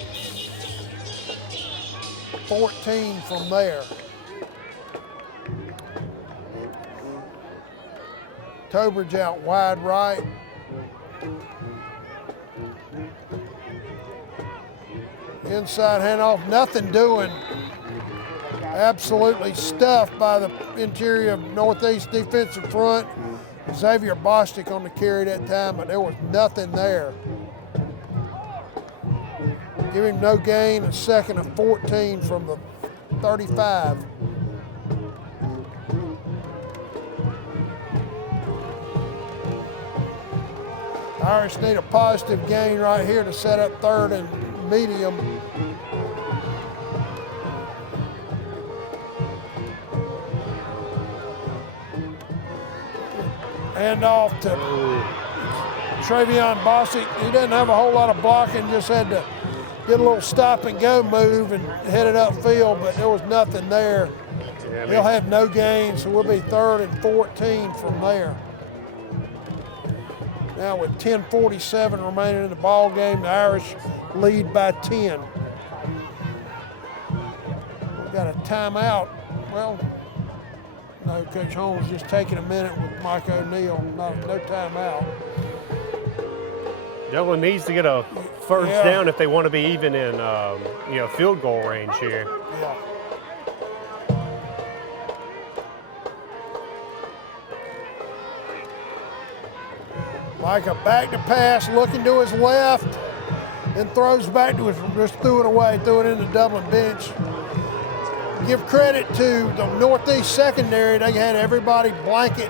14 from there. Tobridge out wide right. Inside handoff, nothing doing. Absolutely stuffed by the interior of Northeast defensive front. Xavier Bostic on the carry that time, but there was nothing there. Give him no gain, a 2nd and 14 from the 35. Irish need a positive gain right here to set up 3rd and medium. Hand off to Travion Bostic. He doesn't have a whole lot of blocking, just had to did a little stop and go move and headed upfield, but there was nothing there. Yeah, He'll have no gain, so we'll be 3rd and 14 from there. Now with 10:47 remaining in the ball game, the Irish lead by 10. We've got a timeout. Well, no, Coach Holmes just taking a minute with Mike O'Neill. No timeout. Dublin needs to get a first down if they want to be even in field goal range here. Yeah. Micah back to pass, looking to his left, then throws back to his, just threw it away, threw it in the Dublin bench. Give credit to the Northeast secondary. They had everybody blanket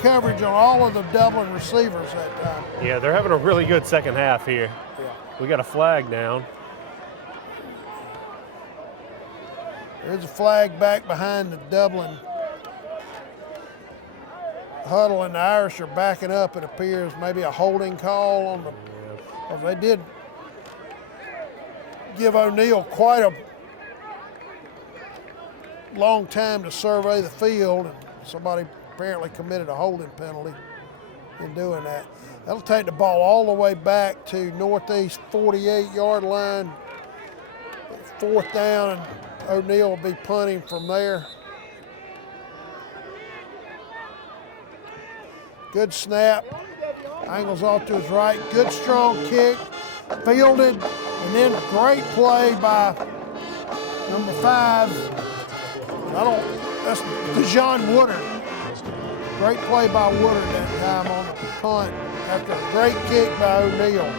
coverage on all of the Dublin receivers that time. Yeah, they're having a really good second half here. Yeah. We got a flag down. There's a flag back behind the Dublin huddle, and the Irish are backing up, it appears. Maybe a holding call on the, well, they did give O'Neill quite a long time to survey the field, and somebody apparently committed a holding penalty in doing that. That'll take the ball all the way back to Northeast 48-yard line. 4th down, and O'Neill will be punting from there. Good snap, angles off to his right, good strong kick, fielded, and then great play by number 5. That's DeJohn Woodard. Great play by Woodard that time on the punt after a great kick by O'Neill.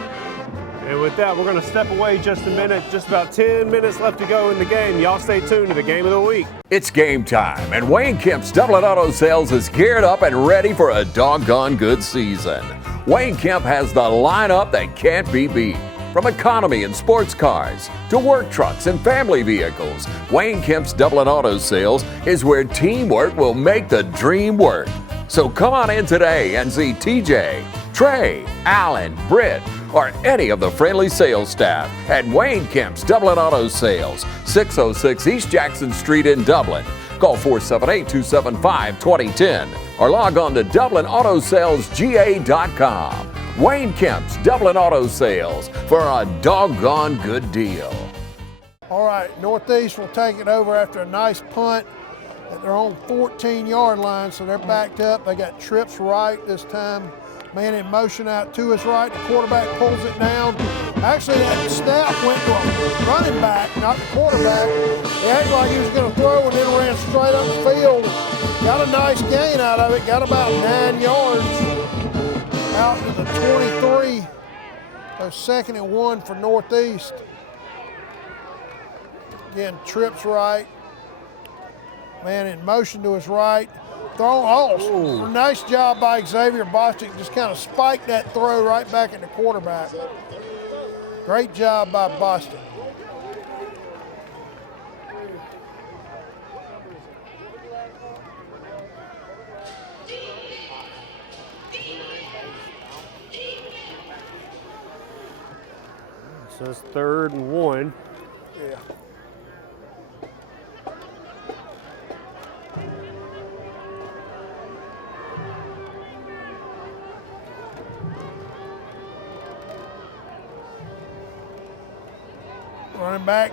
And with that, we're going to step away just a minute. Just about 10 minutes left to go in the game. Y'all stay tuned to the Game of the Week. It's game time, and Wayne Kemp's Dublin Auto Sales is geared up and ready for a doggone good season. Wayne Kemp has the lineup that can't be beat. From economy and sports cars to work trucks and family vehicles, Wayne Kemp's Dublin Auto Sales is where teamwork will make the dream work. So come on in today and see TJ, Trey, Alan, Britt, or any of the friendly sales staff at Wayne Kemp's Dublin Auto Sales, 606 East Jackson Street in Dublin. Call 478-275-2010 or log on to DublinAutosalesGA.com. Wayne Kemp's Dublin Auto Sales for a doggone good deal. All right, Northeast will take it over after a nice punt at their own 14-yard line, so they're backed up. They got trips right this time. Man in motion out to his right. The quarterback pulls it down. Actually, that snap went to a running back, not the quarterback. He acted like he was going to throw and then ran straight up the field. Got a nice gain out of it. Got about 9 yards out to the 23. So 2nd and 1 for Northeast. Again, trips right. Man in motion to his right. Throw, nice job by Xavier Bostic. Just kind of spiked that throw right back at the quarterback. Great job by Bostic. So it's 3rd and 1. Yeah. Running back,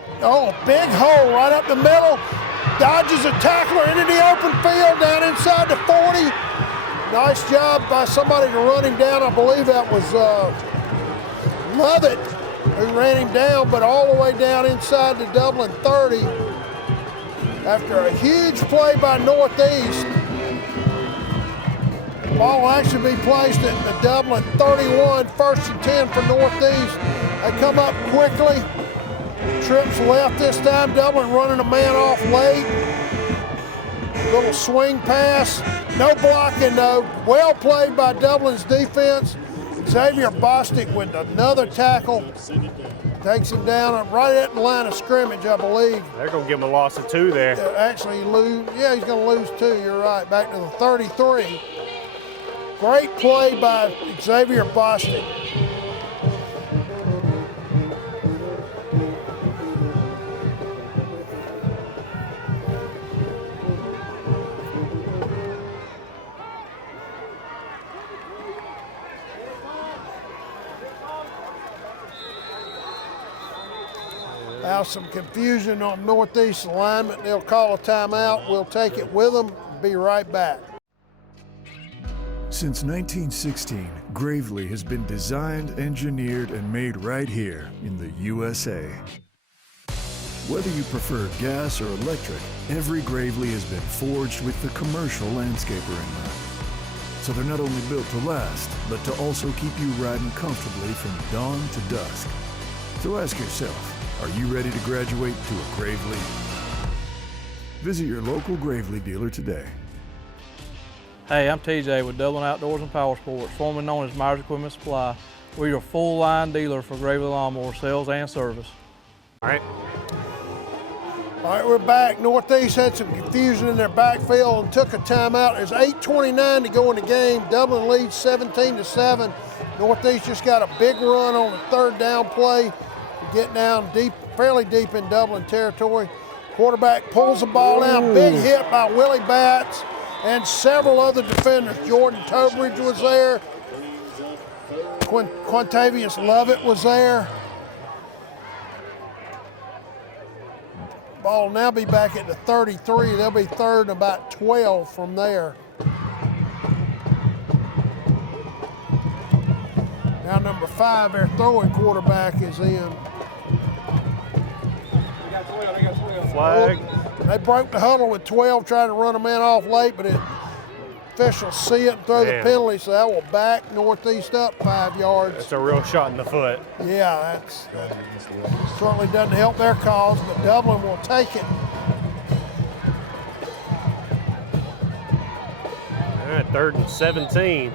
big hole right up the middle. Dodges a tackler into the open field down inside the 40. Nice job by somebody to run him down. I believe that was Lovett who ran him down, but all the way down inside the Dublin 30. After a huge play by Northeast, the ball will actually be placed at the Dublin 31, 1st and 10 for Northeast. They come up quickly. Trips left this time. Dublin running a man off late. Little swing pass. No blocking though. Well played by Dublin's defense. Xavier Bostic with another tackle. Takes him down right at the line of scrimmage, I believe. They're going to give him a loss of 2 there. Actually, he's going to lose 2. You're right. Back to the 33. Great play by Xavier Bostic. Have some confusion on Northeast alignment. They'll call a timeout. We'll take it with them. Be right back. Since 1916, Gravely has been designed, engineered, and made right here in the USA. Whether you prefer gas or electric, every Gravely has been forged with the commercial landscaper in mind. So they're not only built to last, but to also keep you riding comfortably from dawn to dusk. So ask yourself, are you ready to graduate to a Gravely? Visit your local Gravely dealer today. Hey, I'm TJ with Dublin Outdoors and Power Sports, formerly known as Myers Equipment Supply. We're your full-line dealer for Gravely lawnmower sales and service. All right, we're back. Northeast had some confusion in their backfield and took a timeout. There's 8:29 to go in the game. Dublin leads 17-7. Northeast just got a big run on the third down play to get down deep, fairly deep in Dublin territory. Quarterback pulls the ball out. Big hit by Willie Batts and several other defenders. Jordan Tobridge was there. Quintavious Lovett was there. Ball will now be back at the 33. They'll be third and about 12 from there. Now number 5, their throwing quarterback is in. Flag. They broke the huddle with 12, trying to run a man off late, but officials see it and throw the penalty, so that will back Northeast up 5 yards. That's a real shot in the foot. Yeah, that certainly doesn't help their cause, but Dublin will take it. All right, 3rd and 17.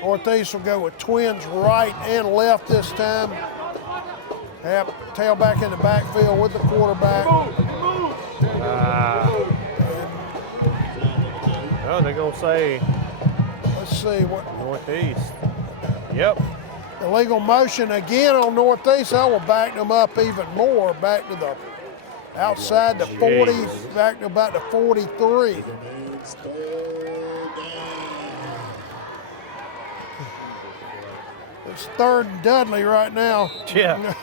Northeast will go with twins right and left this time. Have tailback in the backfield with the quarterback. Oh, they're going to say. Let's see what. Northeast. Yep. Illegal motion again on Northeast. That will back them up even more. Back to the outside the 40, back to about the 43. It's 3rd and Dudley right now. Yeah.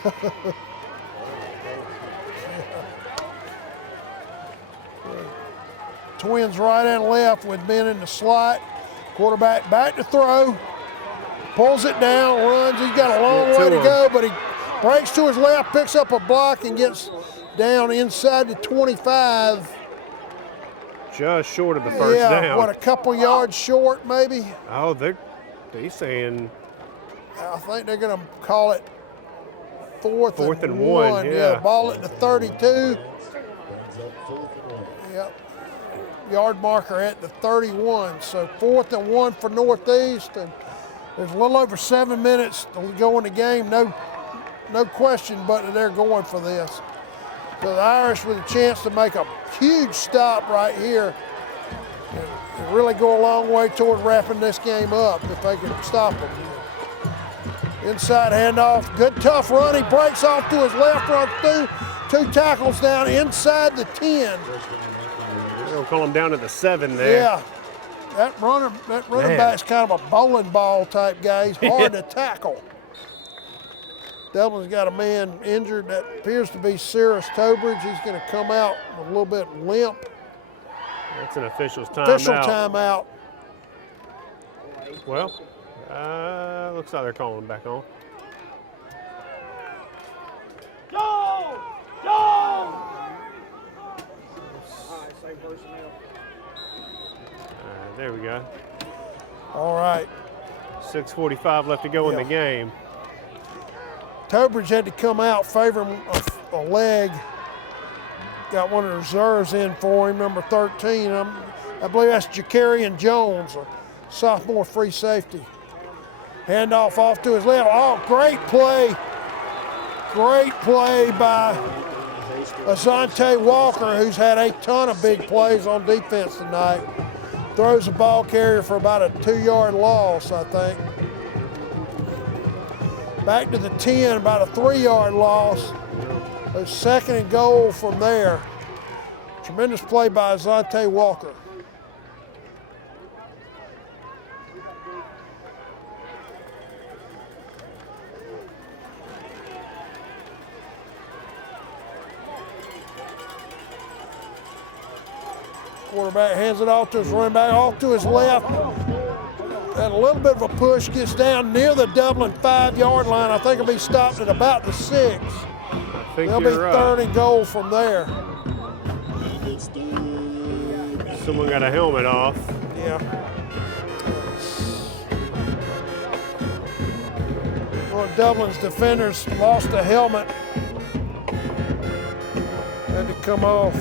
Twins right and left with men in the slot. Quarterback back to throw. Pulls it down, runs. He's got a long way to go, but he breaks to his left, picks up a block, and gets down inside the 25. Just short of the first down. Yeah, what, a couple yards short maybe? Oh, they're saying. I think they're going to call it fourth and one. Yeah, ball at the 32. Yep. Yard marker at the 31. So 4th and 1 for Northeast, and there's a little over 7 minutes to go in the game. No question but they're going for this. So the Irish with a chance to make a huge stop right here and really go a long way toward wrapping this game up if they can stop them. Inside handoff, good tough run. He breaks off to his left, runs through, 2 tackles down inside the 10. They'll call him down to the 7 there. Yeah, that running back's kind of a bowling ball type guy. He's hard to tackle. Dublin's got a man injured that appears to be Cyrus Tobridge. He's going to come out a little bit limp. That's an official's timeout. Official timeout. Well, looks like they're calling him back on. Go! Go! There we go. All right. 6:45 left to go in the game. Tobridge had to come out favoring a leg. Got one of the reserves in for him, number 13. I believe that's Jacarian Jones, a sophomore free safety. Handoff off to his left. Oh, great play. Great play by Azante Walker, who's had a ton of big plays on defense tonight. Throws the ball carrier for about a 2-yard loss, I think. Back to the 10, about a 3-yard loss. A 2nd and goal from there. Tremendous play by Azante Walker. Quarterback hands it off to his running back, off to his left. And a little bit of a push, gets down near the Dublin 5-yard line. I think it'll be stopped at about the 6. They'll be third and goal from there. Someone got a helmet off. Yeah. One of Dublin's defenders lost a helmet. Had to come off.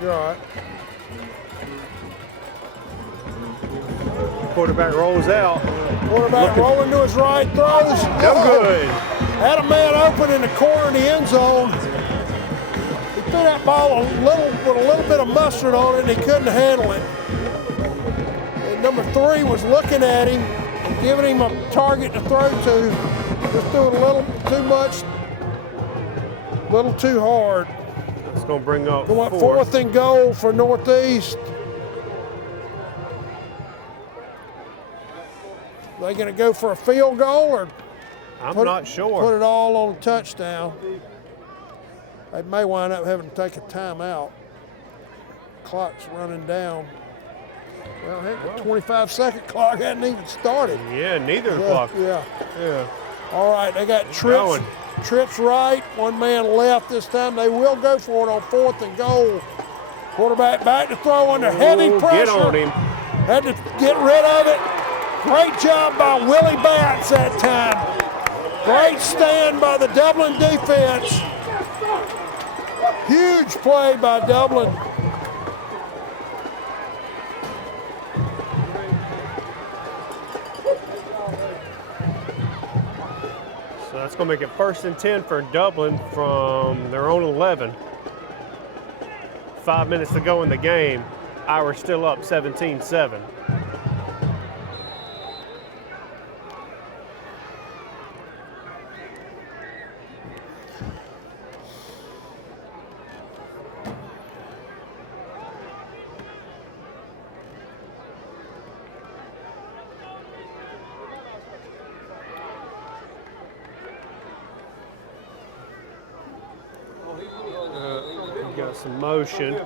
You're all right. Quarterback rolls out. Quarterback rolling to his right, throws. No good. Had a man open in the corner of the end zone. He threw that ball with a little bit of mustard on it, and he couldn't handle it. And number 3 was looking at him and giving him a target to throw to. Just threw it a little too much, a little too hard. It's going to bring up fourth and goal for Northeast. They going to go for a field goal or I'm not sure. Put it all on a touchdown. They may wind up having to take a timeout. Clock's running down. Well, heck, the 25-second clock hadn't even started. Yeah, neither clock. Yeah. All right, they got trips right, one man left this time. They will go for it on 4th and goal. Quarterback back to throw under heavy pressure. Get on him. Had to get rid of it. Great job by Willie Batts that time. Great stand by the Dublin defense. Huge play by Dublin. So that's going to make it 1st and 10 for Dublin from their own 11. 5 minutes to go in the game. Irish still up 17-7. Got some motion.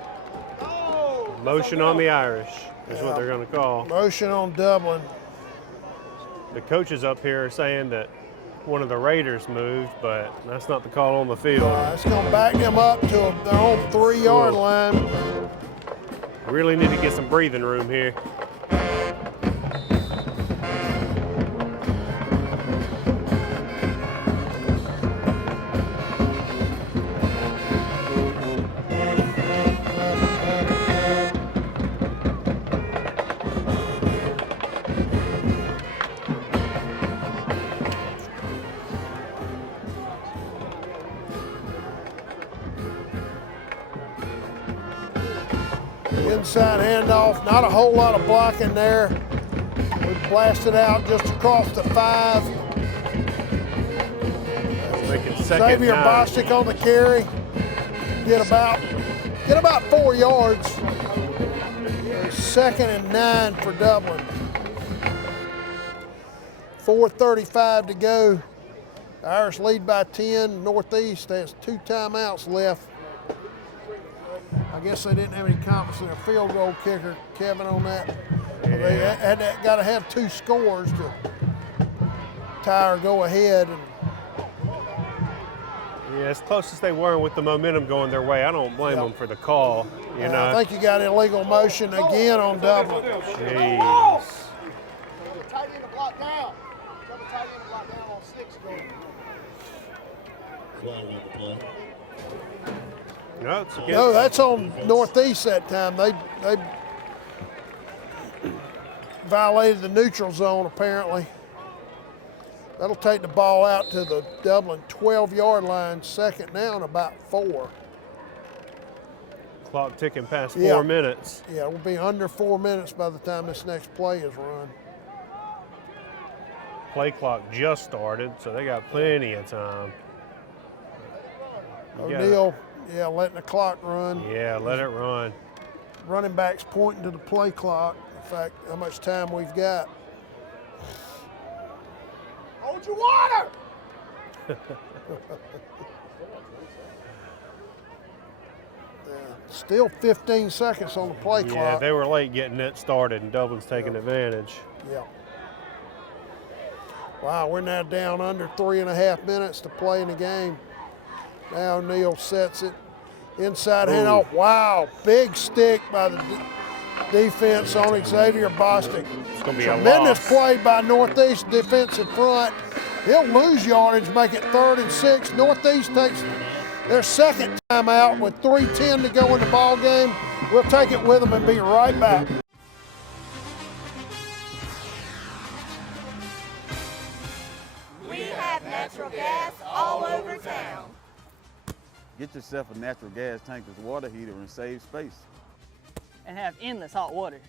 Motion on the Irish is what they're going to call. Motion on Dublin. The coaches up here are saying that one of the Raiders moved, but that's not the call on the field. It's going to back them up to their own 3-yard line. Really need to get some breathing room here. Inside handoff, not a whole lot of blocking there. We blasted out just across the 5. Xavier Bostic on the carry. Get about 4 yards. 2nd and 9 for Dublin. 4:35 to go. The Irish lead by 10. Northeast has 2 timeouts left. I guess they didn't have any confidence in their field goal kicker, Kevin, on that. Yeah. They got to have 2 scores to tie or go ahead. Yeah, as close as they were with the momentum going their way, I don't blame them for the call. You know, I think you got illegal motion again on Dublin. Jeez. Tight end to block down. Double tight end to block down on 6 goal. Flag on the play. No, that's on Northeast that time. They violated the neutral zone, apparently. That'll take the ball out to the Dublin 12-yard line, 2nd down, about 4. Clock ticking past 4 minutes. Yeah, it will be under 4 minutes by the time this next play is run. Play clock just started, so they got plenty of time. O'Neal, letting the clock run. Yeah, let it run. Running backs pointing to the play clock. fact, how much time we've got. Hold your water! Still 15 seconds on the play clock. Yeah, they were late getting it started, and Dublin's taking advantage. Yeah. Wow, we're now down under 3.5 minutes to play in the game. Now O'Neal sets it. Inside handoff. Wow, big stick by the defense on Xavier Bostic. It's going to be Tremendous a loss. play by Northeast defensive front. He'll lose yardage, make it 3rd and 6. Northeast takes their second timeout with 3:10 to go in the ball game. We'll take it with them and be right back. We have natural gas all over town. Get yourself a natural gas tankless water heater and save space. And have endless hot water.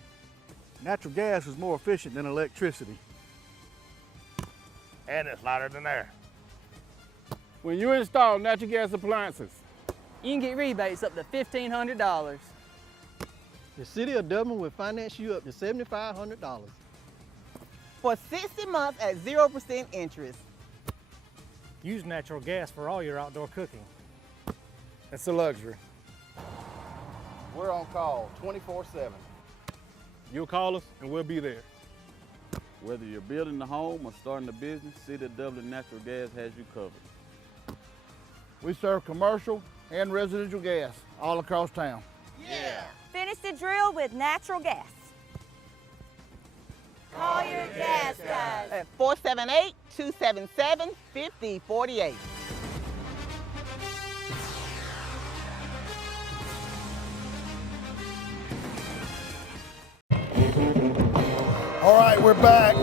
Natural gas is more efficient than electricity. And it's lighter than air. When you install natural gas appliances, You can get rebates up to $1,500. The City of Dublin will finance you up to $7,500. For 60 months at 0% interest. Use natural gas for all your outdoor cooking. It's a luxury. We're on call 24/7. You'll call us and we'll be there. Whether you're building a home or starting a business, City of Dublin Natural Gas has you covered. We serve commercial and residential gas all across town. Yeah. Finish the drill with natural gas. Call your gas guys. At 478-277-5048. All right, we're back.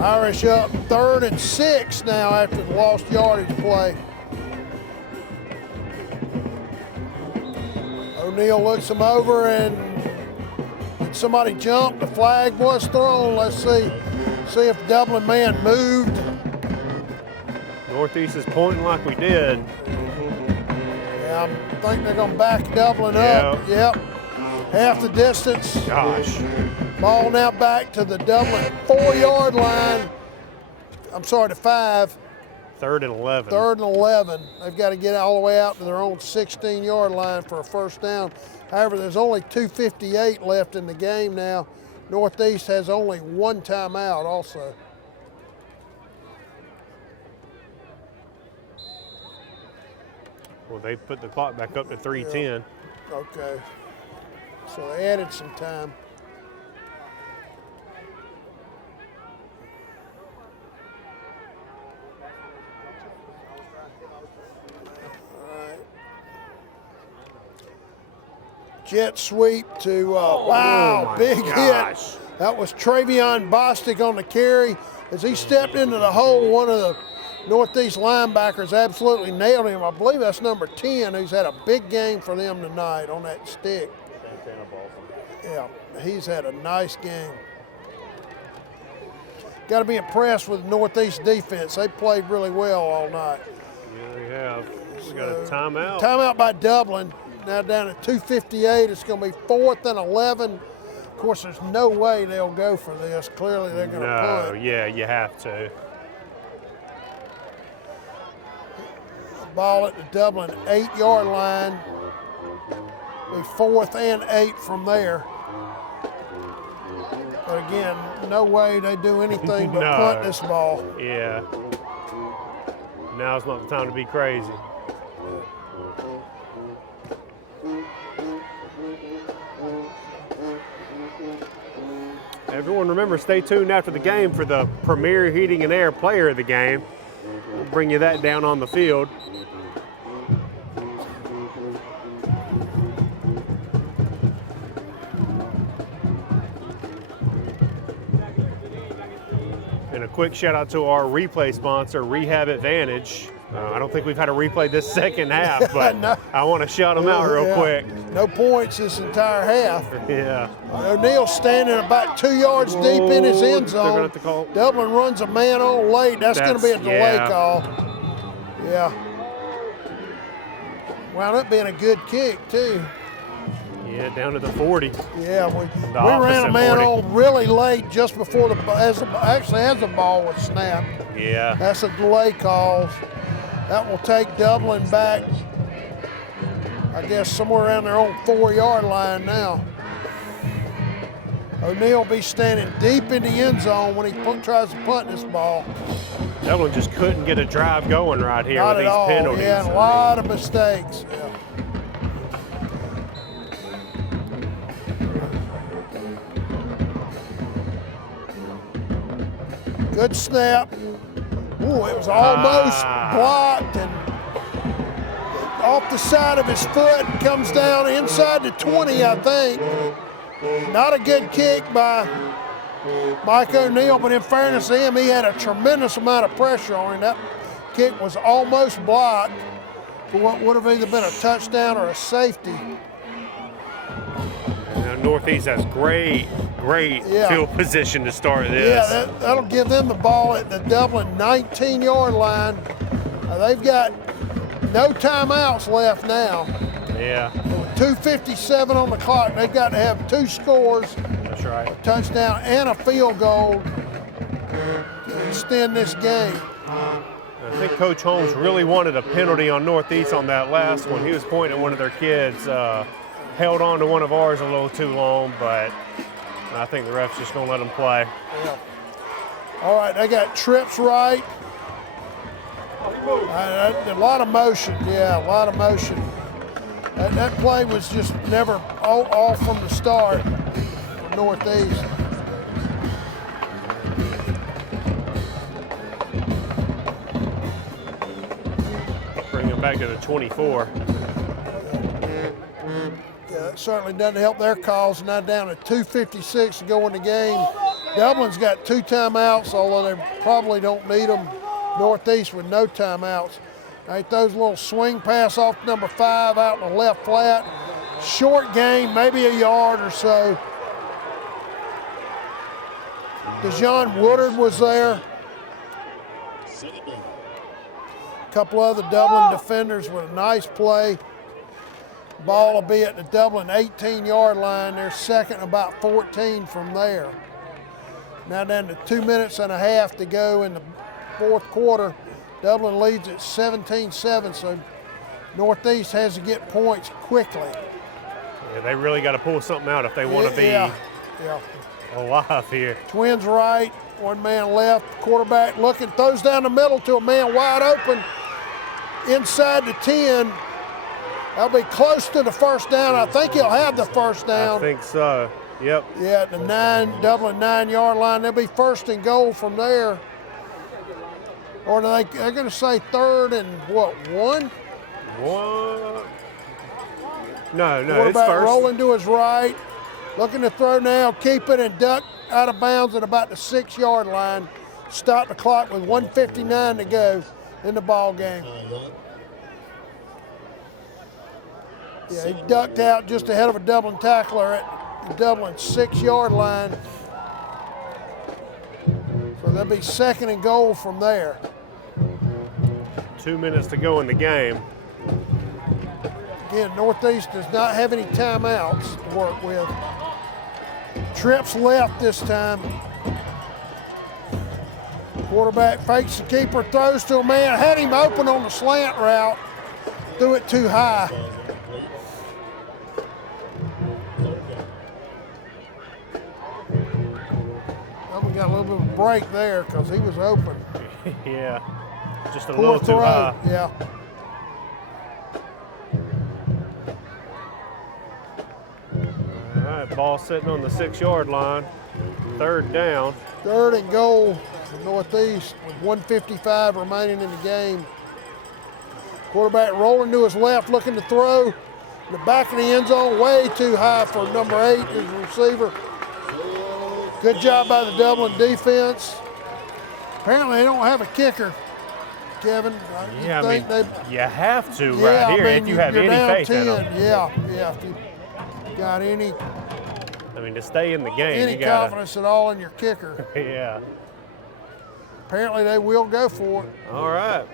Irish up 3rd and 6 now after the lost yardage play. O'Neal looks him over and did somebody jump? The flag was thrown. Let's see if Dublin man moved. Northeast is pointing like we did. Yeah, I think they're going to back Dublin up. Yep. Half the distance. Gosh. Ball now back to the Dublin 4-yard line. I'm sorry, to 5. 3rd and 11. 3rd and 11. They've got to get all the way out to their own 16-yard line for a first down. However, there's only 2:58 left in the game now. Northeast has only one timeout also. Well, they put the clock back up to 3:10. Yeah. Okay. So they added some time. Jet sweep to, wow, big hit. That was Travion Bostic on the carry. As he stepped into the hole, one of the Northeast linebackers absolutely nailed him. I believe that's number 10, who's had a big game for them tonight on that stick. Yeah, he's had a nice game. Got to be impressed with Northeast defense. They played really well all night. Yeah, they have. We got a timeout. Timeout by Dublin. Now down at 2:58, it's going to be 4th and 11. Of course, there's no way they'll go for this. Clearly, they're going to punt. No, yeah, you have to. Ball at the Dublin 8-yard line. Be 4th and 8 from there. But again, no way they do anything but punt this ball. Yeah. Now's not the time to be crazy. Everyone remember, stay tuned after the game for the Premier Heating and Air Player of the Game. We'll bring you that down on the field. And a quick shout out to our replay sponsor, Rehab Advantage. I don't think we've had a replay this second half, but No. I want to shout them out real quick. No points this entire half. Yeah. O'Neal standing about 2 yards deep in his end They're gonna zone. have to call. Dublin runs a man on late. That's going to be a delay call. Yeah. Wound up being a good kick, too. Yeah, down to the 40. Yeah, we opposite ran a man 40. on really late just before as the ball was snapped. Yeah. That's a delay cause. That will take Dublin back, I guess, somewhere around their own 4-yard line now. O'Neal will be standing deep in the end zone when he tries to punt this ball. Dublin just couldn't get a drive going right here Not with at these all. penalties. Yeah, and a lot of mistakes. Yeah. Good snap. Ooh, it was almost blocked and off the side of his foot, comes down inside the 20, I think. Not a good kick by Mike O'Neal, but in fairness to him, he had a tremendous amount of pressure on him. That kick was almost blocked for what would have either been a touchdown or a safety. Now, Northeast has great field position to start this. Yeah, that'll give them the ball at the Dublin 19-yard line. They've got no timeouts left now. Yeah. 2:57 on the clock. They've got to have 2 scores. That's right. A touchdown and a field goal to extend this game. I think Coach Holmes really wanted a penalty on Northeast on that last one. He was pointing at one of their kids. Held on to one of ours a little too long, but I think the ref's just going to let them play. Yeah. All right, they got trips right. A lot of motion, yeah, a lot of motion. That play was just never all from the start for Northeast. Bring him back to the 24. Yeah, that certainly doesn't help their cause. Now down to 2:56 to go in the game. Dublin's got 2 timeouts, although they probably don't need them. Northeast with no timeouts. He throws a little swing pass off number 5 out in the left flat. Short game, maybe a yard or so. DeJohn Woodard was there. A couple other Dublin defenders with a nice play. Ball will be at the Dublin 18-yard line. They're second, about 14 from there. Now down to 2 minutes and a half to go in the fourth quarter. Dublin leads at 17-7, so Northeast has to get points quickly. Yeah, they really got to pull something out if they want to be alive here. Twins right, 1 man left. Quarterback looking, throws down the middle to a man wide open inside the 10. That'll be close to the first down. I think he'll have the first down. I think so. Yep. Yeah, at the Dublin 9-yard line. They'll be first and goal from there. Or they're going to say 3rd and what, 1? 1. No, Quarterback it's first. rolling to his right, looking to throw now, keep it and duck out of bounds at about the 6-yard line. Stop the clock with 1:59 to go in the ball game. Yeah, he ducked out just ahead of a Dublin tackler at the Dublin 6-yard line. So they'll be 2nd and goal from there. 2 minutes to go in the game. Again, Northeast does not have any timeouts to work with. Trips left this time. Quarterback fakes the keeper, throws to a man, had him open on the slant route, threw it too high. We got a little bit of a break there because he was open. Yeah, just a Poor little throw. too high. Yeah. All right, ball sitting on the 6-yard line. 3rd down. 3rd and goal for Northeast with 1:55 remaining in the game. Quarterback rolling to his left, looking to throw. The back of the end zone, way too high for number 8, his receiver. Good job by the Dublin defense. Apparently they don't have a kicker, Kevin. Yeah, I mean, you have to yeah, right here I mean, if you have you're any down faith 10. in them. Yeah, if you got any I mean, to stay in the game, any you gotta, confidence at all in your kicker. Yeah. Apparently they will go for it. All right.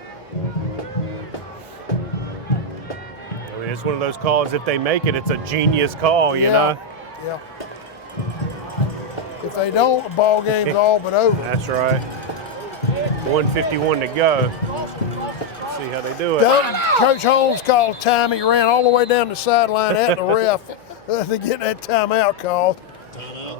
I mean, mean, it's one of those calls, if they make it, it's a genius call, you know? Yeah. If they don't, the ball game's all but over. That's right. 1:51 to go. See how they do it. Coach Holmes called time. He ran all the way down the sideline at the ref to get that timeout called.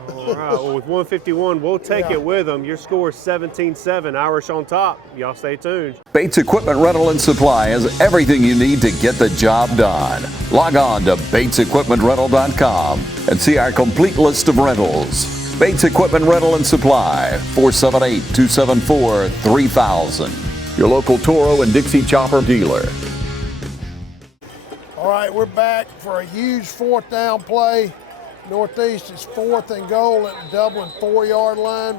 All right, well, with 1:51, we'll take it with them. Your score is 17-7, Irish on top. Y'all stay tuned. Bates Equipment Rental and Supply has everything you need to get the job done. Log on to BatesEquipmentRental.com and see our complete list of rentals. Bates Equipment Rental and Supply, 478-274-3000. Your local Toro and Dixie Chopper dealer. All right, we're back for a huge 4th down play. Northeast is 4th and goal at the Dublin 4-yard line.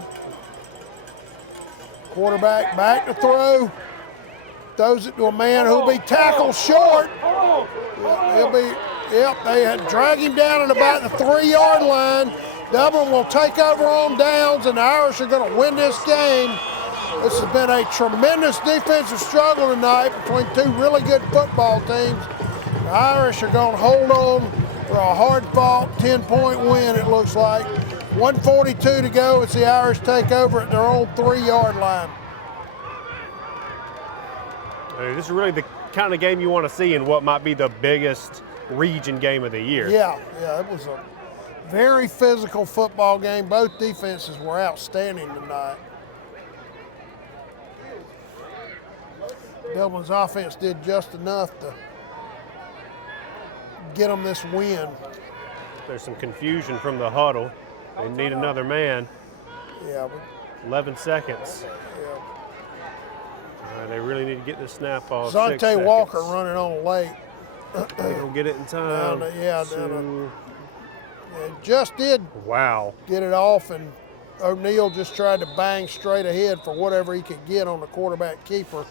Quarterback back to throw. Throws it to a man who'll be tackled short. They had dragged him down at about the 3-yard line. Dublin will take over on downs, and the Irish are going to win this game. This has been a tremendous defensive struggle tonight between two really good football teams. The Irish are going to hold on for a hard-fought 10-point win, it looks like. 1:42 to go as the Irish take over at their own 3-yard line. This is really the kind of game you want to see in what might be the biggest region game of the year. Yeah, it was a very physical football game. Both defenses were outstanding tonight. Dublin's offense did just enough to get them this win. There's some confusion from the huddle. They need another man. Yeah. 11 seconds. Yeah. All right, they really need to get this snap off. Zontae Walker running on late. They don't get it in time. Just did wow. Get it off, and O'Neal just tried to bang straight ahead for whatever he could get on the quarterback keeper.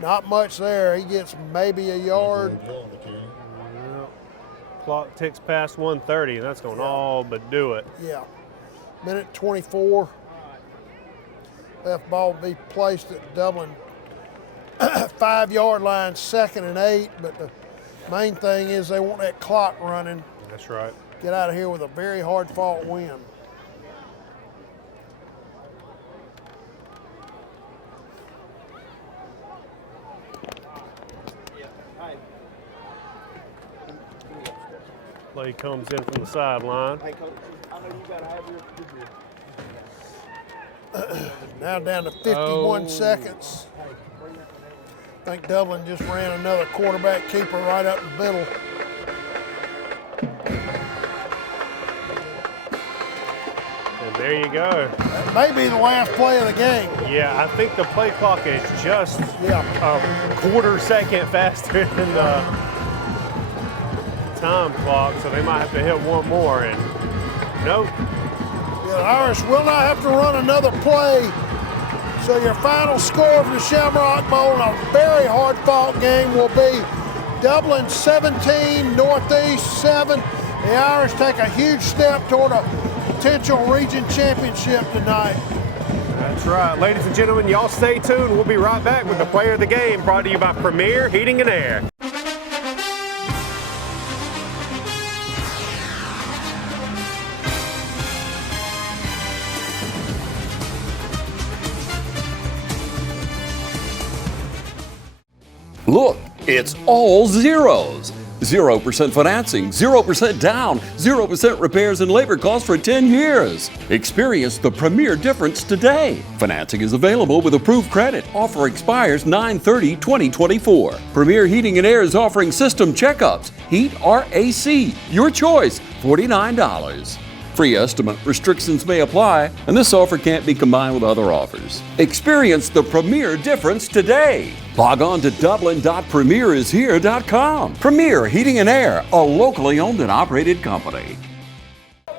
Not much there. He gets maybe a yard. Clock ticks past 1:30, and that's going to all but do it. Yeah. Minute 24. Left ball will be placed at Dublin 5-yard line, 2nd and 8. But the main thing is they want that clock running. That's right. Get out of here with a very hard-fought win. Play comes in from the sideline. Now down to 51 seconds. I think Dublin just ran another quarterback keeper right up the middle. And there you go. That may be the last play of the game. Yeah, I think the play clock is just a quarter second faster than the time clock, so they might have to hit one more, and nope. Yeah, the Irish will not have to run another play. So your final score for the Shamrock Bowl in a very hard-fought game will be Dublin 17, Northeast 7. The Irish take a huge step toward a potential region championship tonight. That's right. Ladies and gentlemen, y'all stay tuned. We'll be right back with the player of the game, brought to you by Premier Heating and Air. Look, it's all zeros. 0% financing, 0% down, 0% repairs and labor costs for 10 years. Experience the premier difference today. Financing is available with approved credit. Offer expires 9/30/2024. Premier Heating and Air is offering system checkups. Heat or AC, your choice, $49. Free estimate restrictions may apply, and this offer can't be combined with other offers. Experience the premier difference today. Log on to dublin.premierishere.com. Premier Heating and Air, a locally owned and operated company.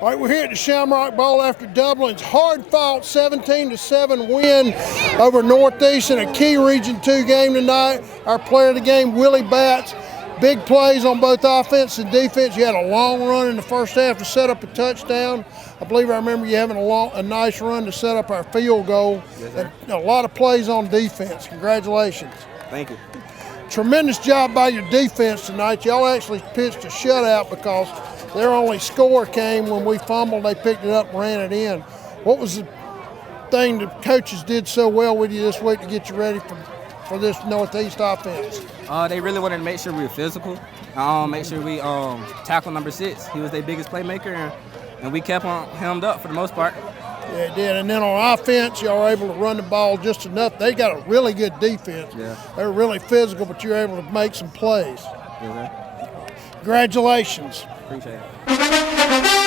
All right, we're here at the Shamrock Bowl after Dublin's hard-fought 17-7 win over Northeast in a key Region 2 game tonight. Our player of the game, Willie Batts. Big plays on both offense and defense. You had a long run in the first half to set up a touchdown. I believe I remember you having a nice run to set up our field goal. Yes, sir. And a lot of plays on defense. Congratulations. Thank you. tremendous job by your defense tonight. Y'all actually pitched a shutout because their only score came when we fumbled. They picked it up and ran it in. What was the thing the coaches did so well with you this week to get you ready for this Northeast offense? They really wanted to make sure we were physical, make sure we tackle number 6. He was their biggest playmaker, and we kept him hemmed up for the most part. Yeah, it did. And then on offense, y'all were able to run the ball just enough. They got a really good defense. Yeah. They were really physical, but you were able to make some plays. Yes, sir. Congratulations. Appreciate it.